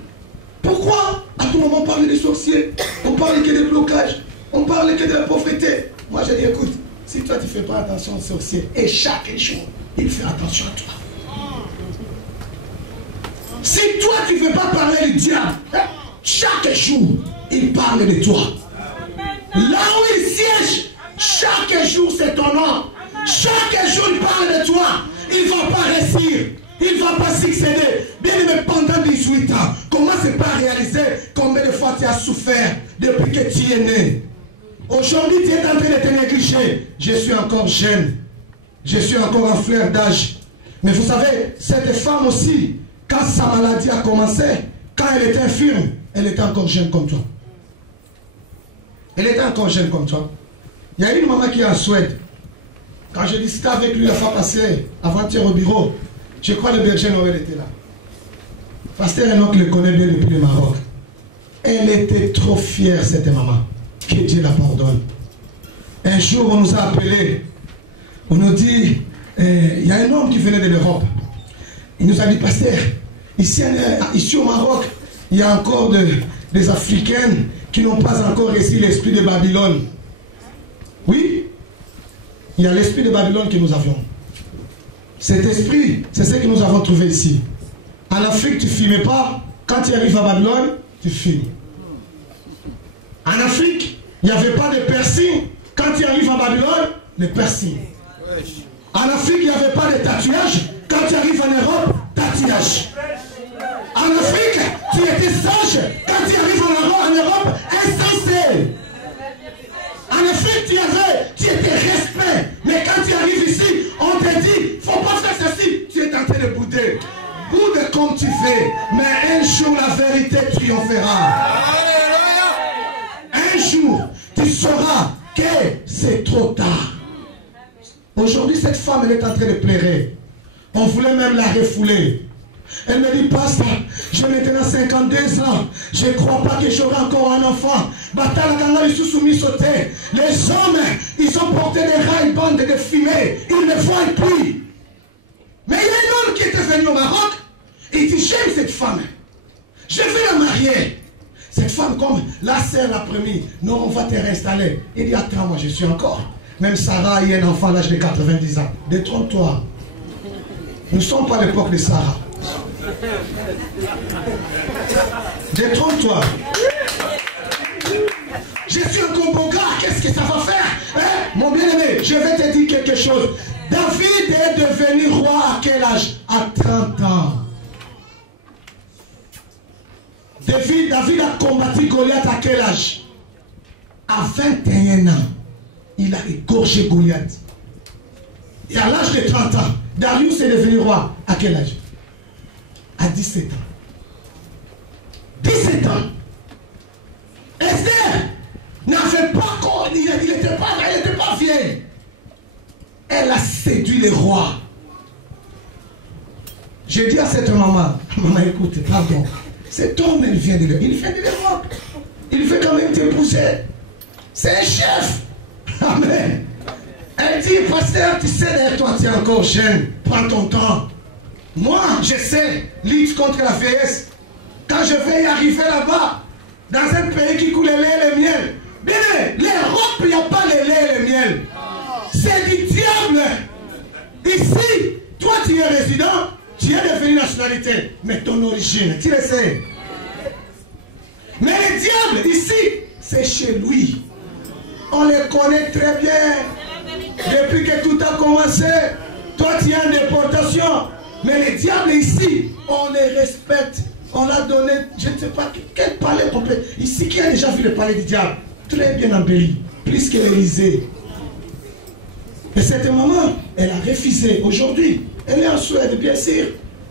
Pourquoi à tout moment on parle des sorciers? On parle que des blocages. On parle que de la pauvreté. Moi, je dis, écoute, si toi, tu ne fais pas attention aux sorciers, et chaque jour, il fait attention à toi. Si toi, tu ne veux pas parler du diable, chaque jour, il parle de toi. Là où il siège, chaque jour, c'est ton nom. Chaque jour, il parle de toi. Il ne va pas réussir. Il ne va pas succéder. Bien aimé, pendant 18 ans, commence par réaliser combien de fois tu as souffert depuis que tu es né. Aujourd'hui, tu es en train de te négliger. Je suis encore jeune. Je suis encore en fleur d'âge. Mais vous savez, cette femme aussi, quand sa maladie a commencé, quand elle était infirme, elle était encore jeune comme toi. Elle était encore jeune comme toi. Il y a une maman qui est en Suède. Quand je discutais avec lui la fois passée, avant-hier au bureau, je crois que le berger Noël était là. Pasteur Enoch le connaît bien depuis le Maroc. Elle était trop fière, cette maman. Que Dieu la pardonne. Un jour, on nous a appelés. On nous dit, il y a un homme qui venait de l'Europe. Il nous a dit, pasteur, ici au Maroc, il y a encore des Africaines qui n'ont pas encore reçu l'esprit de Babylone. Oui, il y a l'esprit de Babylone que nous avions. Cet esprit, c'est ce que nous avons trouvé ici. En Afrique, tu ne filmes pas. Quand tu arrives à Babylone, tu filmes. En Afrique, il n'y avait pas de piercing. Quand tu arrives à Babylone, le piercing. En Afrique, il n'y avait pas de tatouage. Quand tu arrives en Europe, tatouage. En Afrique, tu étais sage. Quand tu arrives en Europe, insensé. En Afrique, tu étais respect. Mais quand tu arrives ici, on te dit, il ne faut pas faire ceci. Tu es en train de bouder. Boude comme tu fais. Mais un jour, la vérité triomphera. Un jour, tu sauras que c'est trop tard. Aujourd'hui, cette femme, elle est en train de pleurer. On voulait même la refouler. Elle me dit, pasteur, j'ai maintenant 52 ans. Je ne crois pas que j'aurai encore un enfant. Les hommes, ils ont porté des rails, bandes de fumée. Ils ne voient plus. Mais il y a un homme qui était venu au Maroc. Il dit, j'aime cette femme. Je vais la marier. Cette femme, comme la sœur l'a promis, non, on va te réinstaller. Il dit, attends, moi je suis encore. Même Sarah, il y a un enfant à l'âge de 90 ans. Détrompe-toi. Nous ne sommes pas à l'époque de Sarah. Détrompe-toi. Je suis un bon gars, qu'est-ce que ça va faire hein? Mon bien-aimé, je vais te dire quelque chose. David est devenu roi à quel âge? À 30 ans. David a combattu Goliath à quel âge? À 21 ans. Il a égorgé Goliath. Et à l'âge de 30 ans, Darius est devenu roi. À quel âge? À 17 ans. 17 ans. Esther n'avait pas encore, il n'était pas vieille. Elle a séduit les rois. J'ai dit à cette maman, maman écoute, pardon, cet homme il vient de l'Europe. Il veut quand même t'épouser. C'est un chef. Amen. Elle dit, pasteur, tu sais, toi tu es encore jeune, prends ton temps. Moi, je sais, lutte contre la vieillesse. Quand je vais y arriver là-bas, dans un pays qui coule le lait et le miel, bien, l'Europe, il n'y a pas le lait et le miel. C'est du diable. Ici, toi tu es résident, tu es devenu nationalité, mais ton origine, tu le sais. Mais le diable, ici, c'est chez lui. On le connaît très bien. Depuis que tout a commencé, toi tu es en déportation. Mais le diable ici, on les respecte. On l'a donné, je ne sais pas quel palais complet. Ici, qui a déjà vu le palais du diable? Très bien embelli, plus que l'Élysée. Et cette maman, elle a refusé. Aujourd'hui, elle est en Suède, bien sûr.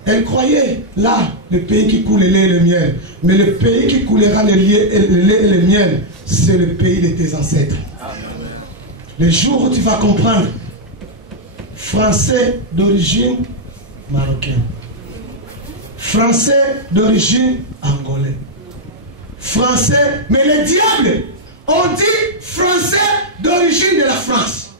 Elle croyait, là, le pays qui coule le lait et le miel. Mais le pays qui coulera le lait et le miel, c'est le pays de tes ancêtres. Le jour où tu vas comprendre, français d'origine marocaine, français d'origine angolais, français, mais le diable, on dit français d'origine de la France,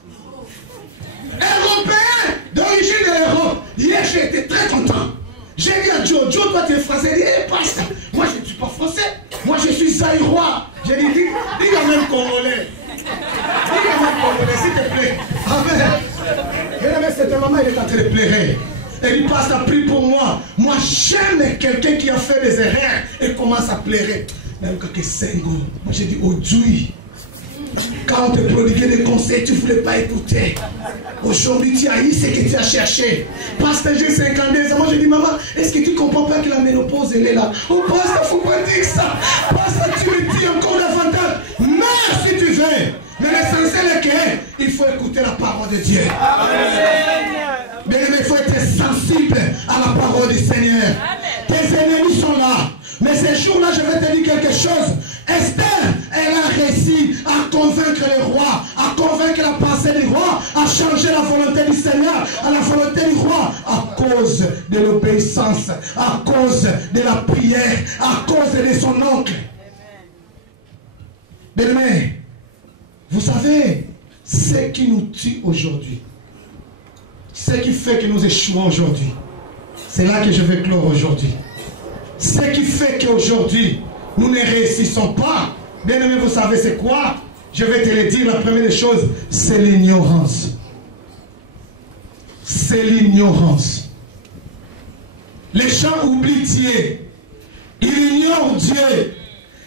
européen d'origine de l'Europe. Hier, j'ai été très content. J'ai dit à Joe, toi tu es français. Il dit, hey, pasteur, moi je ne suis pas français, moi je suis zaïrois. J'ai dit, dis quand même congolais. Dis quand même congolais, s'il te plaît. Amen. Mesdames, cette maman, elle est en train de pleurer. Elle dit, pasteur, prie pour moi. Moi, j'aime quelqu'un qui a fait des erreurs et commence à pleurer. Même quand c'est Sengo, moi j'ai dit, oh Dieu. Quand on te prodiguait des conseils, tu ne voulais pas écouter. Aujourd'hui, tu as eu ce que tu as cherché. Pasteur, j'ai 52 ans. Moi, je dis, maman, est-ce que tu ne comprends pas que la ménopause, elle est là? Oh, pasteur, il ne faut pas dire ça. Pasteur, tu me dis encore davantage. Meurs si tu veux. la parole de Dieu. Mais il faut être sensible à la parole du Seigneur. Tes ennemis sont là. Mais ces jours-là, je vais te dire quelque chose. Esther, elle a réussi à convaincre le roi, à convaincre la pensée du roi, à changer la volonté du Seigneur à la volonté du roi, à cause de l'obéissance, à cause de la prière, à cause de son oncle. Bien-aimés, vous savez, ce qui nous tue aujourd'hui, ce qui fait que nous échouons aujourd'hui, c'est là que je vais clore aujourd'hui. Ce qui fait qu'aujourd'hui, nous ne réussissons pas. Bien aimé, vous savez c'est quoi? Je vais te le dire, la première des choses, c'est l'ignorance. C'est l'ignorance. Les gens oublient Dieu. Ils ignorent Dieu.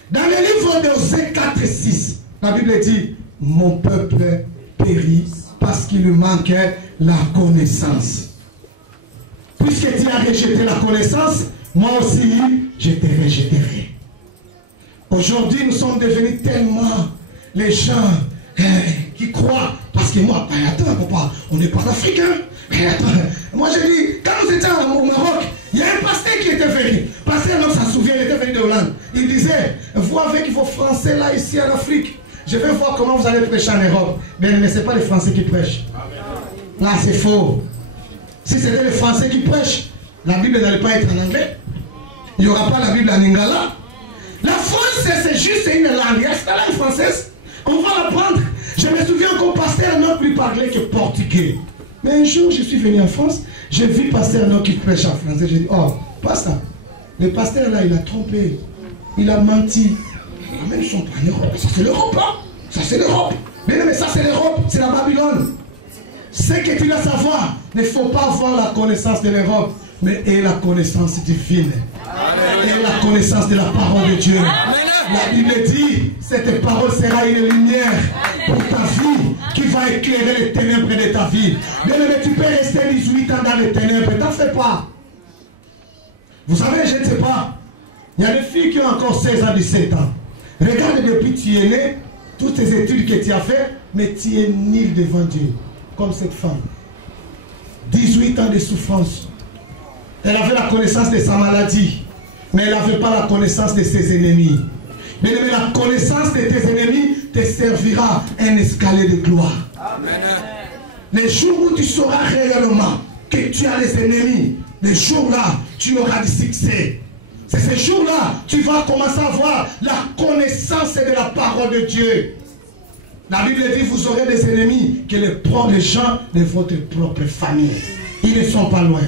Dans le livre d'Osée 4 et 6, la Bible dit, mon peuple périt parce qu'il lui manquait la connaissance. Puisque Dieu a rejeté la connaissance, moi aussi, je te rejetterai. Aujourd'hui, nous sommes devenus tellement les gens qui croient. Parce que moi, attends, papa, on n'est pas africain. Moi, je dis, quand nous étions au Maroc, il y a un pasteur qui était venu. Pasteur, non, ça se souvient, il était venu de Hollande. Il disait, vous avec vos Français là, ici en Afrique, je vais voir comment vous allez prêcher en Europe. Bien, mais ce n'est pas les Français qui prêchent. Là, c'est faux. Si c'était les Français qui prêchent, la Bible n'allait pas être en anglais. Il n'y aura pas la Bible en lingala. La France, c'est juste une langue. C'est la langue française. On va l'apprendre. Je me souviens qu'au pasteur non plus parlait que portugais. Mais un jour, je suis venu en France, j'ai vu pasteur non qui prêche en français. J'ai dit, oh, pas ça. Le pasteur là, il a trompé. Il a menti. Mais ils sont pas en Europe. Ça, c'est l'Europe, hein? Ça, c'est l'Europe. Mais ça, c'est l'Europe. C'est la Babylone. Ce que tu dois savoir, il ne faut pas avoir la connaissance de l'Europe, mais et la connaissance divine. Et la connaissance de la parole de Dieu. La Bible dit, cette parole sera une lumière pour ta vie qui va éclairer les ténèbres de ta vie. Bien aimé, tu peux rester 18 ans dans les ténèbres, t'en fais pas. Vous savez, je ne sais pas, il y a des filles qui ont encore 16 ans, 17 ans. Regarde depuis que tu es né, toutes tes études que tu as faites, mais tu es nul devant Dieu. Comme cette femme. 18 ans de souffrance. Elle avait la connaissance de sa maladie, mais elle n'avait pas la connaissance de ses ennemis. Mais la connaissance de tes ennemis te servira un escalier de gloire. Amen. Les jours où tu sauras réellement que tu as les ennemis, les jours-là, tu auras du succès. C'est ces jours-là, tu vas commencer à avoir la connaissance de la parole de Dieu. La Bible dit, vous aurez des ennemis que les gens de votre propre famille. Ils ne sont pas loin.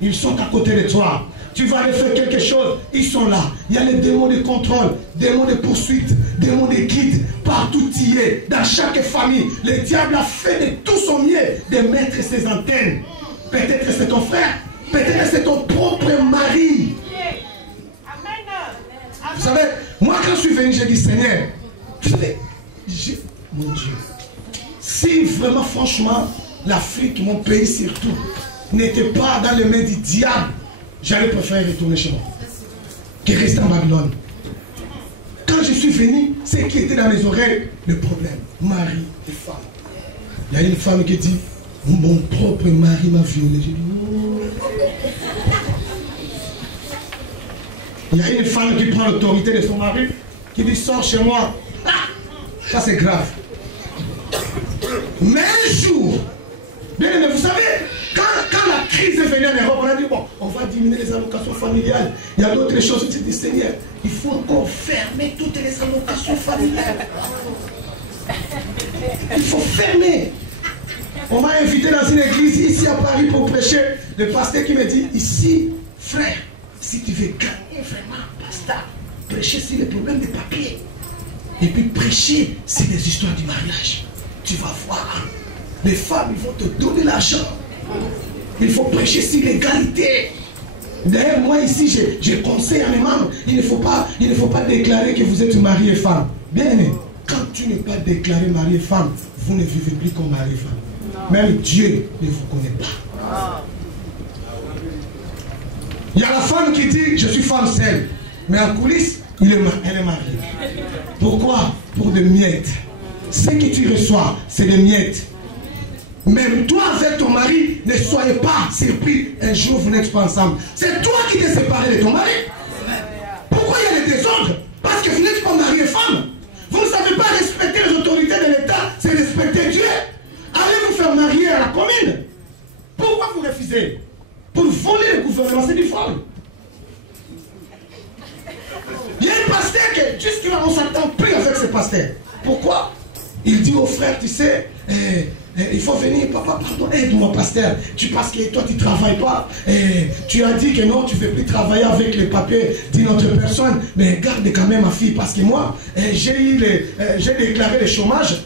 Ils sont à côté de toi. Tu vas aller faire quelque chose, ils sont là. Il y a les démons de contrôle, démons de poursuite, démons de guide. Partout tu y es, dans chaque famille. Le diable a fait de tout son mieux de mettre ses antennes. Peut-être c'est ton frère, peut-être c'est ton propre mari. Vous savez, moi quand je suis venu, j'ai dit, Seigneur, vous savez, mon Dieu, si vraiment, franchement, l'Afrique, mon pays surtout, n'était pas dans les mains du diable, j'allais préférer retourner chez moi que rester en Babylone. Quand je suis venu, ce qui était dans les oreilles, le problème, mari et femme. Il y a une femme qui dit, mon propre mari m'a violé. J'ai dit, oh. Il y a une femme qui prend l'autorité de son mari, qui dit, sors chez moi. Ah, ça c'est grave. Mais un jour, bien aimé, vous savez, quand la crise est venue en Europe, on a dit, bon, on va diminuer les allocations familiales. Il y a d'autres choses. Je dis, Seigneur, il faut encore fermer toutes les allocations familiales. Il faut fermer. On m'a invité dans une église ici à Paris pour prêcher. Le pasteur qui me dit, ici, frère, si tu veux gagner vraiment, pasteur, prêcher sur les problèmes des papiers. Et puis prêcher sur les histoires du mariage. Tu vas voir, les femmes, ils vont te donner l'argent. Il faut prêcher sur l'égalité. D'ailleurs, moi ici, je conseille à mes membres, il ne faut pas déclarer que vous êtes mari et femme. Bien aimé, quand tu n'es pas déclaré mari et femme, vous ne vivez plus comme mari et femme. Même Dieu ne vous connaît pas. Il y a la femme qui dit, je suis femme seule. Mais en coulisses, elle est mariée. Pourquoi? Pour des miettes. Ce que tu reçois, c'est des miettes. Même toi avec ton mari, ne soyez pas surpris. Un jour, vous n'êtes pas ensemble. C'est toi qui t'es séparé de ton mari. Pourquoi il y a des désordres? Parce que vous n'êtes pas mari et femme. Vous ne savez pas respecter les autorités de l'État, c'est respecter Dieu. Allez vous faire marier à la commune. Pourquoi vous refusez? Pour voler le gouvernement, c'est du vol. Il y a un pasteur qui, jusque-là, on ne s'attend plus avec ce pasteur. Pourquoi? Il dit aux frères, tu sais, il faut venir, papa, pardon, aide-moi, pasteur. Parce que toi, tu ne travailles pas. Tu as dit que non, tu ne veux plus travailler avec les papiers d'une autre personne. Mais garde quand même ma fille, parce que moi, j'ai déclaré le chômage.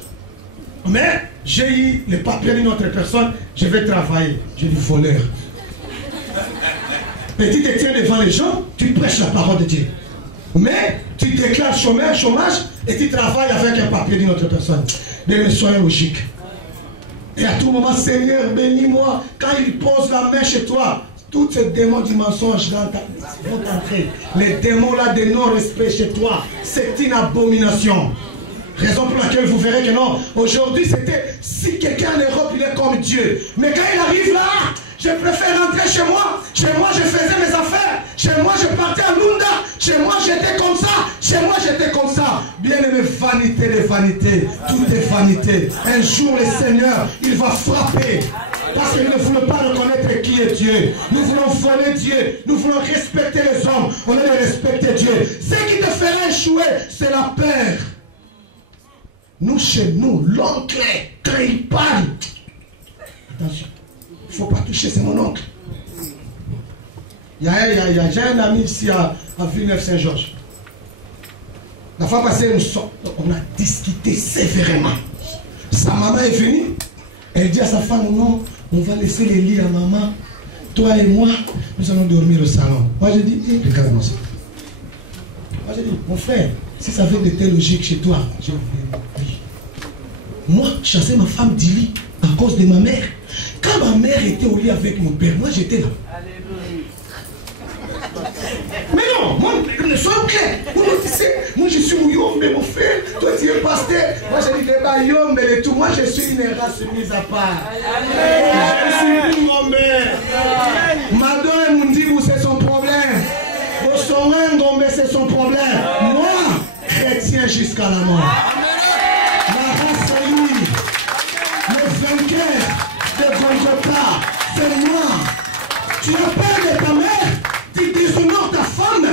Mais j'ai eu les papiers d'une autre personne, je vais travailler. J'ai dit voleur. Mais tu te tiens devant les gens, tu prêches la parole de Dieu. Mais tu déclares chômage et tu travailles avec un papier d'une autre personne. Mais soyez logique. Et à tout moment, Seigneur, bénis-moi. Quand il pose la main chez toi, tous ces démons du mensonge vont entrer. Les démons là de non-respect chez toi, c'est une abomination. Raison pour laquelle vous verrez que non, aujourd'hui c'était, si quelqu'un en Europe il est comme Dieu. Mais quand il arrive là, je préfère rentrer chez moi. Chez moi je faisais mes affaires. Chez moi je partais à Lunda. Chez moi j'étais comme ça. Chez moi j'étais comme ça. Bien aimé, vanité de vanité. Tout est vanité. Un jour le Seigneur, il va frapper. Parce que nous ne voulons pas reconnaître qui est Dieu. Nous voulons voler Dieu. Nous voulons respecter les hommes. On doit respecter Dieu. Ce qui te fera échouer, c'est la peur. Nous, chez nous, l'oncle, quand il parle, attention, il ne faut pas toucher, c'est mon oncle. J'ai un ami ici à Villeneuve-Saint-Georges. La fois passée, on a discuté sévèrement. Sa maman est venue, elle dit à sa femme, non, on va laisser les lits à maman. Toi et moi, nous allons dormir au salon. Moi, j'ai dit, regarde-moi ça. Moi, j'ai dit, mon frère, si ça avait été logique chez toi, je oui. Moi, je chassais ma femme du lit à cause de ma mère. Quand ma mère était au lit avec mon père, moi j'étais là. Mais non, moi, soyons clairs. Moi je suis Mouyombe, mon frère. Toi tu es pasteur. Moi je dis que Bayombe et tout. Moi je suis une race mise à part. Je suis Mouyombe. Mado et Mundibou, c'est son problème. Bosoren c'est son problème. Moi, chrétien jusqu'à la mort. C'est moi. Tu as peur de ta mère, tu déshonores ta femme,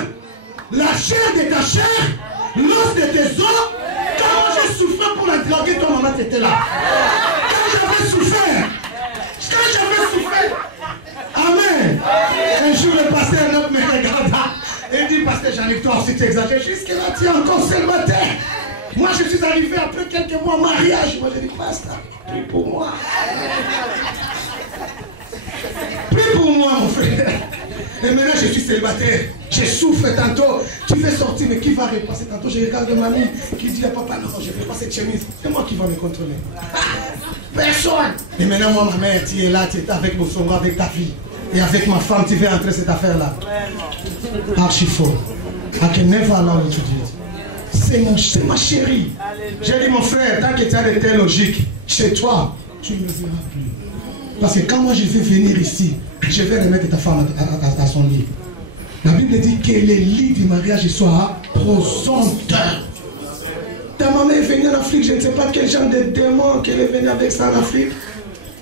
la chair de ta chair, l'os de tes os. Quand moi j'ai souffert pour la draguer, toi maman t'étais là. Quand j'avais souffert, amen. Un jour le pasteur me regarda et dit, pasteur Jean-Luc, toi aussi tu exagères, jusque-là tu es encore célibataire. Moi je suis arrivé après quelques mois mariage. Moi j'ai dit, pasteur, prie pour moi. Prie pour moi, mon frère. Et maintenant, je suis célibataire. Je souffre tantôt. Tu veux sortir, mais qui va repasser tantôt? Je regarde mamie qui dit à papa, non, je ne veux pas cette chemise. C'est moi qui va me contrôler. Personne. Et maintenant, moi, ma mère, tu es là, tu es avec mon songo, avec ta fille. Et avec ma femme, tu veux entrer cette affaire-là. Archi faux. I can never allow you to do it. C'est ma chérie. J'ai dit, mon frère, tant que tu as des telles logiques, chez toi, tu ne le verras plus. Parce que quand moi je vais venir ici, je vais remettre ta femme à son lit. La Bible dit que les lits du mariage soient prosenteurs. Ta maman est venue en Afrique, je ne sais pas quel genre de démon qu'elle est venue avec ça en Afrique.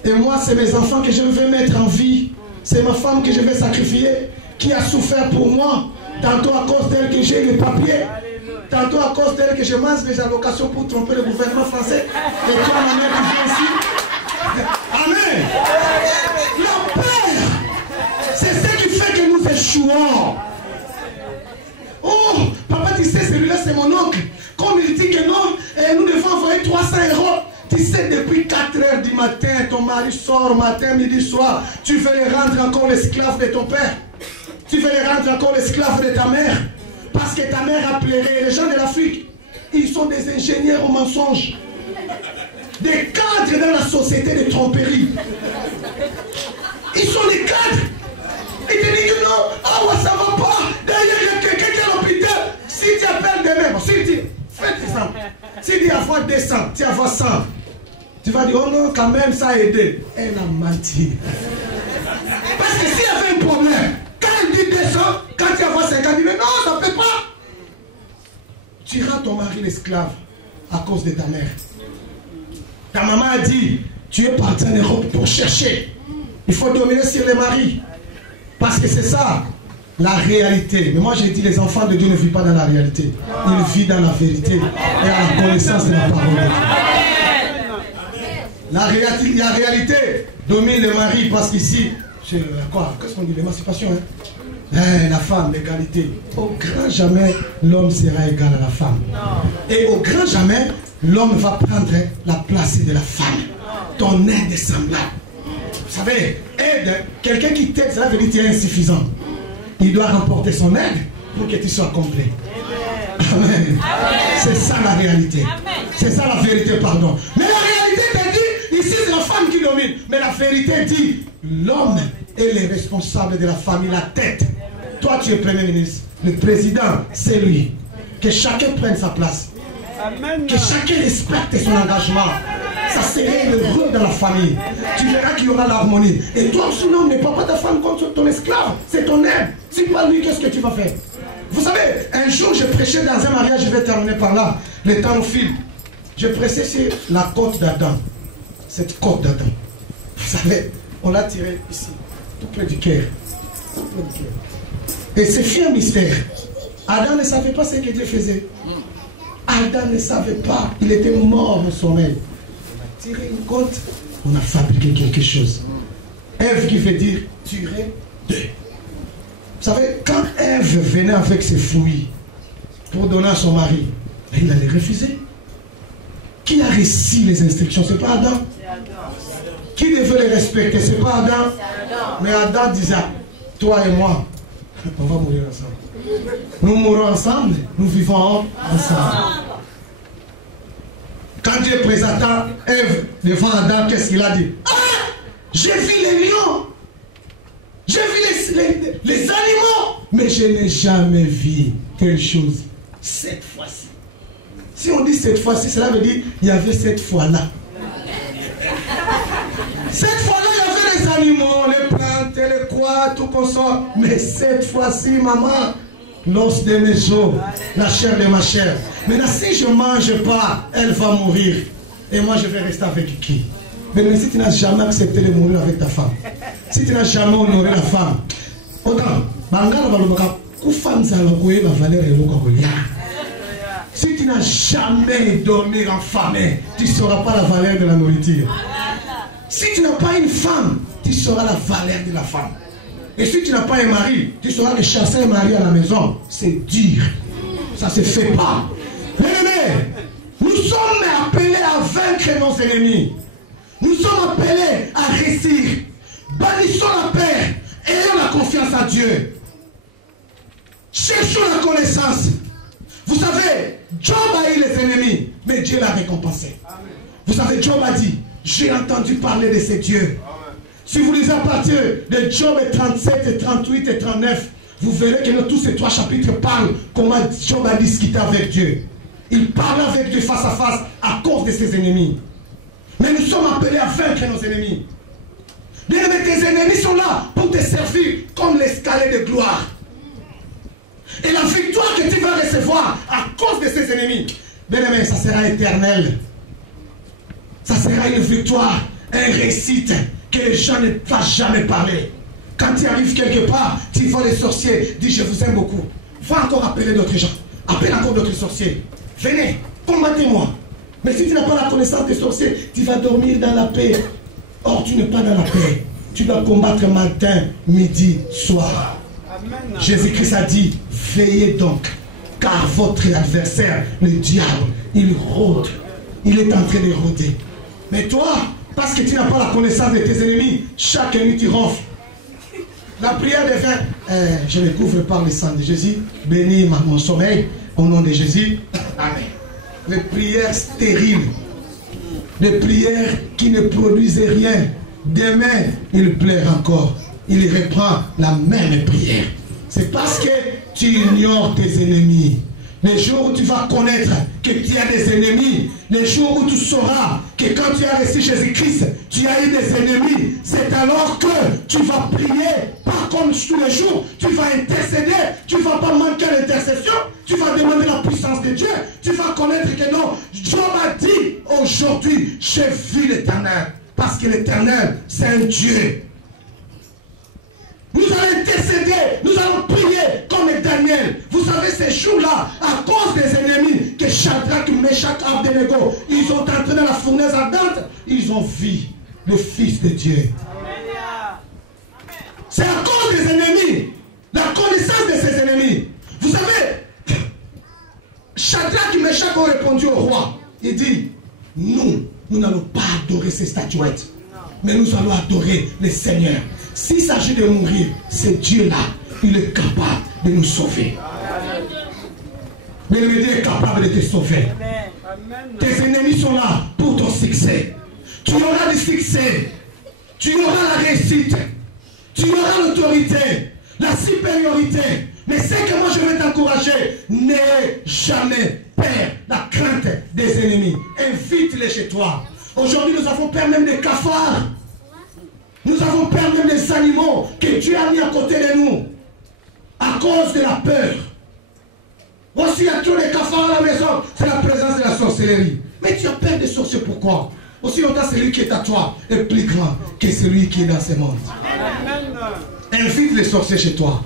Et moi, c'est mes enfants que je vais mettre en vie. C'est ma femme que je vais sacrifier, qui a souffert pour moi. Tantôt à cause d'elle que j'ai les papiers. Tantôt à cause d'elle que je mange les allocations pour tromper le gouvernement français. Et toi, ma mère, qui vient ici. Amen. La peur, c'est ce qui fait que nous échouons. Oh, papa, tu sais, celui-là, c'est mon oncle. Comme il dit que non, nous devons envoyer 300 €. Tu sais, depuis 4 h du matin, ton mari sort matin, midi, soir. Tu veux les rendre encore l'esclave de ton père. Tu veux les rendre encore l'esclave de ta mère. Parce que ta mère a pleuré. Les gens de l'Afrique, ils sont des ingénieurs au mensonge. Des cadres dans la société de tromperie. Ils sont des cadres. Ils te disent que non, ah ouais, ça va pas. D'ailleurs, il y a quelqu'un qui est à l'hôpital. Si tu appelles demain, bon, si tu fais exemple. Si tu avoir 200, tu avoir 100. Tu vas dire, oh non, quand même, ça a aidé. Elle a menti. Parce que s'il y avait un problème, quand elle dit 200, quand tu as 50, elle dit, mais non, ça ne fait pas. Tu rends ton mari l'esclave à cause de ta mère. Ta maman a dit, tu es parti en Europe pour chercher. Il faut dominer sur les maris. Parce que c'est ça, la réalité. Mais moi j'ai dit, les enfants de Dieu ne vivent pas dans la réalité. Ils vivent dans la vérité et à la connaissance de la parole de Dieu. La réalité domine le mari parce qu'ici, c'est quoi? Qu'est-ce qu'on dit? L'émancipation, hein? La femme, l'égalité. Au grand jamais, l'homme sera égal à la femme. Et au grand jamais, l'homme va prendre la place de la femme. Ton aide est semblable. Vous savez, aide, quelqu'un qui t'aide, ça veut dire que tu es insuffisant. Il doit remporter son aide pour que tu sois complet. Amen. C'est ça la réalité. C'est ça la vérité, pardon. Mais la réalité te dit, ici c'est la femme qui domine. Mais la vérité dit, l'homme est le responsable de la famille, la tête. Toi tu es premier ministre. Le président, c'est lui. Que chacun prenne sa place. Amen. Que chacun respecte son engagement. Ça serait heureux dans la famille. Tu verras qu'il y aura l'harmonie. Et toi, sinon, ne prends pas ta femme contre ton esclave. C'est ton aide. Si pas lui, qu'est-ce que tu vas faire? Vous savez, un jour, je prêchais dans un mariage, je vais terminer par là. Le temps nous file. Je prêchais sur la côte d'Adam. Cette côte d'Adam. Vous savez, on l'a tirée ici, tout près du cœur. Et c'est fait un mystère. Adam ne savait pas ce que Dieu faisait. Adam ne savait pas. Il était mort au sommeil. On a tiré une côte, on a fabriqué quelque chose. Ève qui veut dire tirer deux. Vous savez, quand Ève venait avec ses fruits pour donner à son mari, il allait refuser. Qui a reçu les instructions? C'est pas Adam. Qui devait les respecter? C'est pas Adam. Mais Adam disait, toi et moi, on va mourir ensemble. Nous mourrons ensemble, nous vivons ensemble. Quand Dieu présenta Ève devant Adam, qu'est-ce qu'il a dit? Ah! J'ai vu les lions, j'ai vu les animaux, mais je n'ai jamais vu telle chose cette fois-ci. Si on dit cette fois-ci, cela veut dire il y avait cette fois-là. Cette fois-là, il y avait les animaux, les plantes, les quoi, tout qu'on sort. Mais cette fois-ci, maman, l'os de mes os, la chair de ma chair. Maintenant, si je ne mange pas, elle va mourir. Et moi, je vais rester avec qui? Mais si tu n'as jamais accepté de mourir avec ta femme, si tu n'as jamais honoré la femme, autant, si tu n'as jamais dormi en famille, tu ne sauras pas la valeur de la nourriture. Si tu n'as pas une femme, tu sauras la valeur de la femme. Et si tu n'as pas un mari, tu sauras que chasser un mari à la maison, c'est dur. Ça ne se fait pas. Bien-aimés, nous sommes appelés à vaincre nos ennemis. Nous sommes appelés à réussir. Bannissons la peur. Ayons la confiance à Dieu. Cherchons la connaissance. Vous savez, Job a eu les ennemis, mais Dieu l'a récompensé. Vous savez, Job a dit, j'ai entendu parler de ces dieux. Si vous lisez à partir de Job 37 et 38 et 39, vous verrez que tous ces trois chapitres parlent comment Job a discuté avec Dieu. Il parle avec Dieu face à face à cause de ses ennemis. Mais nous sommes appelés à vaincre nos ennemis. Bien aimé, tes ennemis sont là pour te servir comme l'escalier de gloire. Et la victoire que tu vas recevoir à cause de ces ennemis, bien aimé, ça sera éternel. Ça sera une victoire, un réussite que les gens ne vont jamais parler. Quand tu arrives quelque part, tu vois les sorciers, dis je vous aime beaucoup. Va encore appeler d'autres gens. Appelle encore d'autres sorciers. Venez, combattez-moi. Mais si tu n'as pas la connaissance des sorciers, tu vas dormir dans la paix. Or, tu n'es pas dans la paix. Tu dois combattre matin, midi, soir. Jésus-Christ a dit, veillez donc, car votre adversaire, le diable, il rôde. Il est en train de rôder. Mais toi, parce que tu n'as pas la connaissance de tes ennemis, chaque nuit tu ronfles. La prière devient, je me couvre par le sang de Jésus, bénis mon sommeil, au nom de Jésus. Amen. Les prières stériles, les prières qui ne produisent rien. Demain, il pleure encore. Il reprend la même prière. C'est parce que tu ignores tes ennemis. Les jours où tu vas connaître que tu as des ennemis, le jour où tu sauras que quand tu as reçu Jésus-Christ, tu as eu des ennemis, c'est alors que tu vas prier, pas comme tous les jours, tu vas intercéder, tu ne vas pas manquer l'intercession, tu vas demander la puissance de Dieu, tu vas connaître que non, Dieu m'a dit aujourd'hui, j'ai vu l'Éternel, parce que l'Éternel, c'est un Dieu. Nous allons intercéder, nous allons prier comme Daniel. Vous savez, ces jours-là, à cause des ennemis, que Shadrach, Meshach, Abednego, ils ont entré dans la fournaise ardente, ils ont vu le Fils de Dieu. C'est à cause des ennemis, la connaissance de ces ennemis. Vous savez, Shadrach, Meshach ont répondu au roi. Il dit, nous n'allons pas adorer ces statuettes, mais nous allons adorer le Seigneur. S'il s'agit de mourir, c'est Dieu-là, il est capable de nous sauver. Mais le Dieu est capable de te sauver. Tes ennemis sont là pour ton succès. Tu auras du succès. Tu auras la réussite. Tu auras l'autorité, la supériorité. Mais c'est que moi je vais t'encourager. N'aie jamais peur, la crainte des ennemis. Invite-les chez toi. Aujourd'hui nous avons peur même des cafards. Nous avons peur même des animaux que Dieu a mis à côté de nous. À cause de la peur. Voici, il y a tous les cafards à la maison. C'est la présence de la sorcellerie. Mais tu as peur des sorciers, pourquoi? Aussi longtemps celui qui est à toi est plus grand que celui qui est dans ce monde. Invite les sorciers chez toi.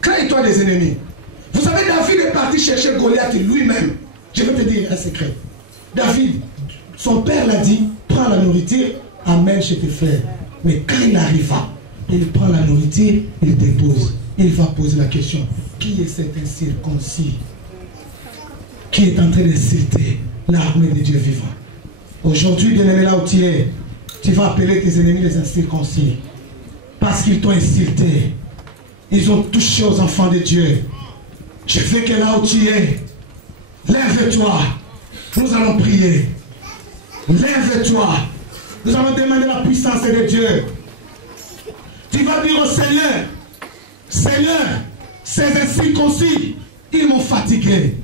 Crée-toi des ennemis. Vous savez, David est parti chercher Goliath lui-même. Je vais te dire un secret. David, son père l'a dit, prends la nourriture, amène chez tes frères. Mais quand il arriva, il prend la nourriture, il dépose. Il va poser la question, qui est cet incirconcis qui est en train d'insulter l'armée de Dieu vivant? Aujourd'hui, bien-aimé, là où tu es, tu vas appeler tes ennemis les incirconcis. Parce qu'ils t'ont insulté. Ils ont touché aux enfants de Dieu. Je veux que là où tu es, lève-toi. Nous allons prier. Lève-toi. Nous allons demander la puissance de Dieu. Tu vas dire au Seigneur, Seigneur, ces incirconcis, ils m'ont fatigué.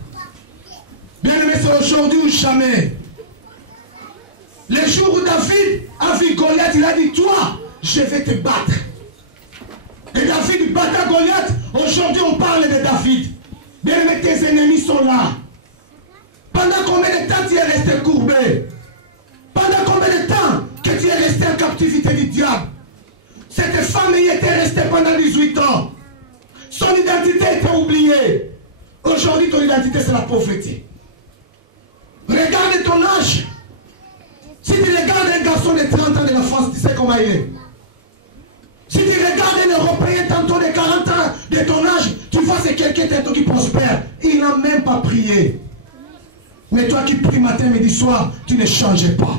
Bien-aimé, c'est aujourd'hui ou jamais. Le jour où David a vu Goliath, il a dit, toi, je vais te battre. Et David battait Goliath. Aujourd'hui, on parle de David. Bien-aimé, tes ennemis sont là. Pendant combien de temps tu es resté courbé? Pendant combien de temps que tu es resté en captivité du diable? Cette femme y était restée pendant 18 ans. Son identité était oubliée. Aujourd'hui, ton identité, c'est la pauvreté. Regarde ton âge. Si tu regardes un garçon de 30 ans de la France, tu sais comment il est. Si tu regardes un Européen tantôt de 40 ans de ton âge, tu vois c'est quelqu'un tantôt qui prospère. Il n'a même pas prié. Mais toi qui pries matin, midi, soir, tu ne changes pas.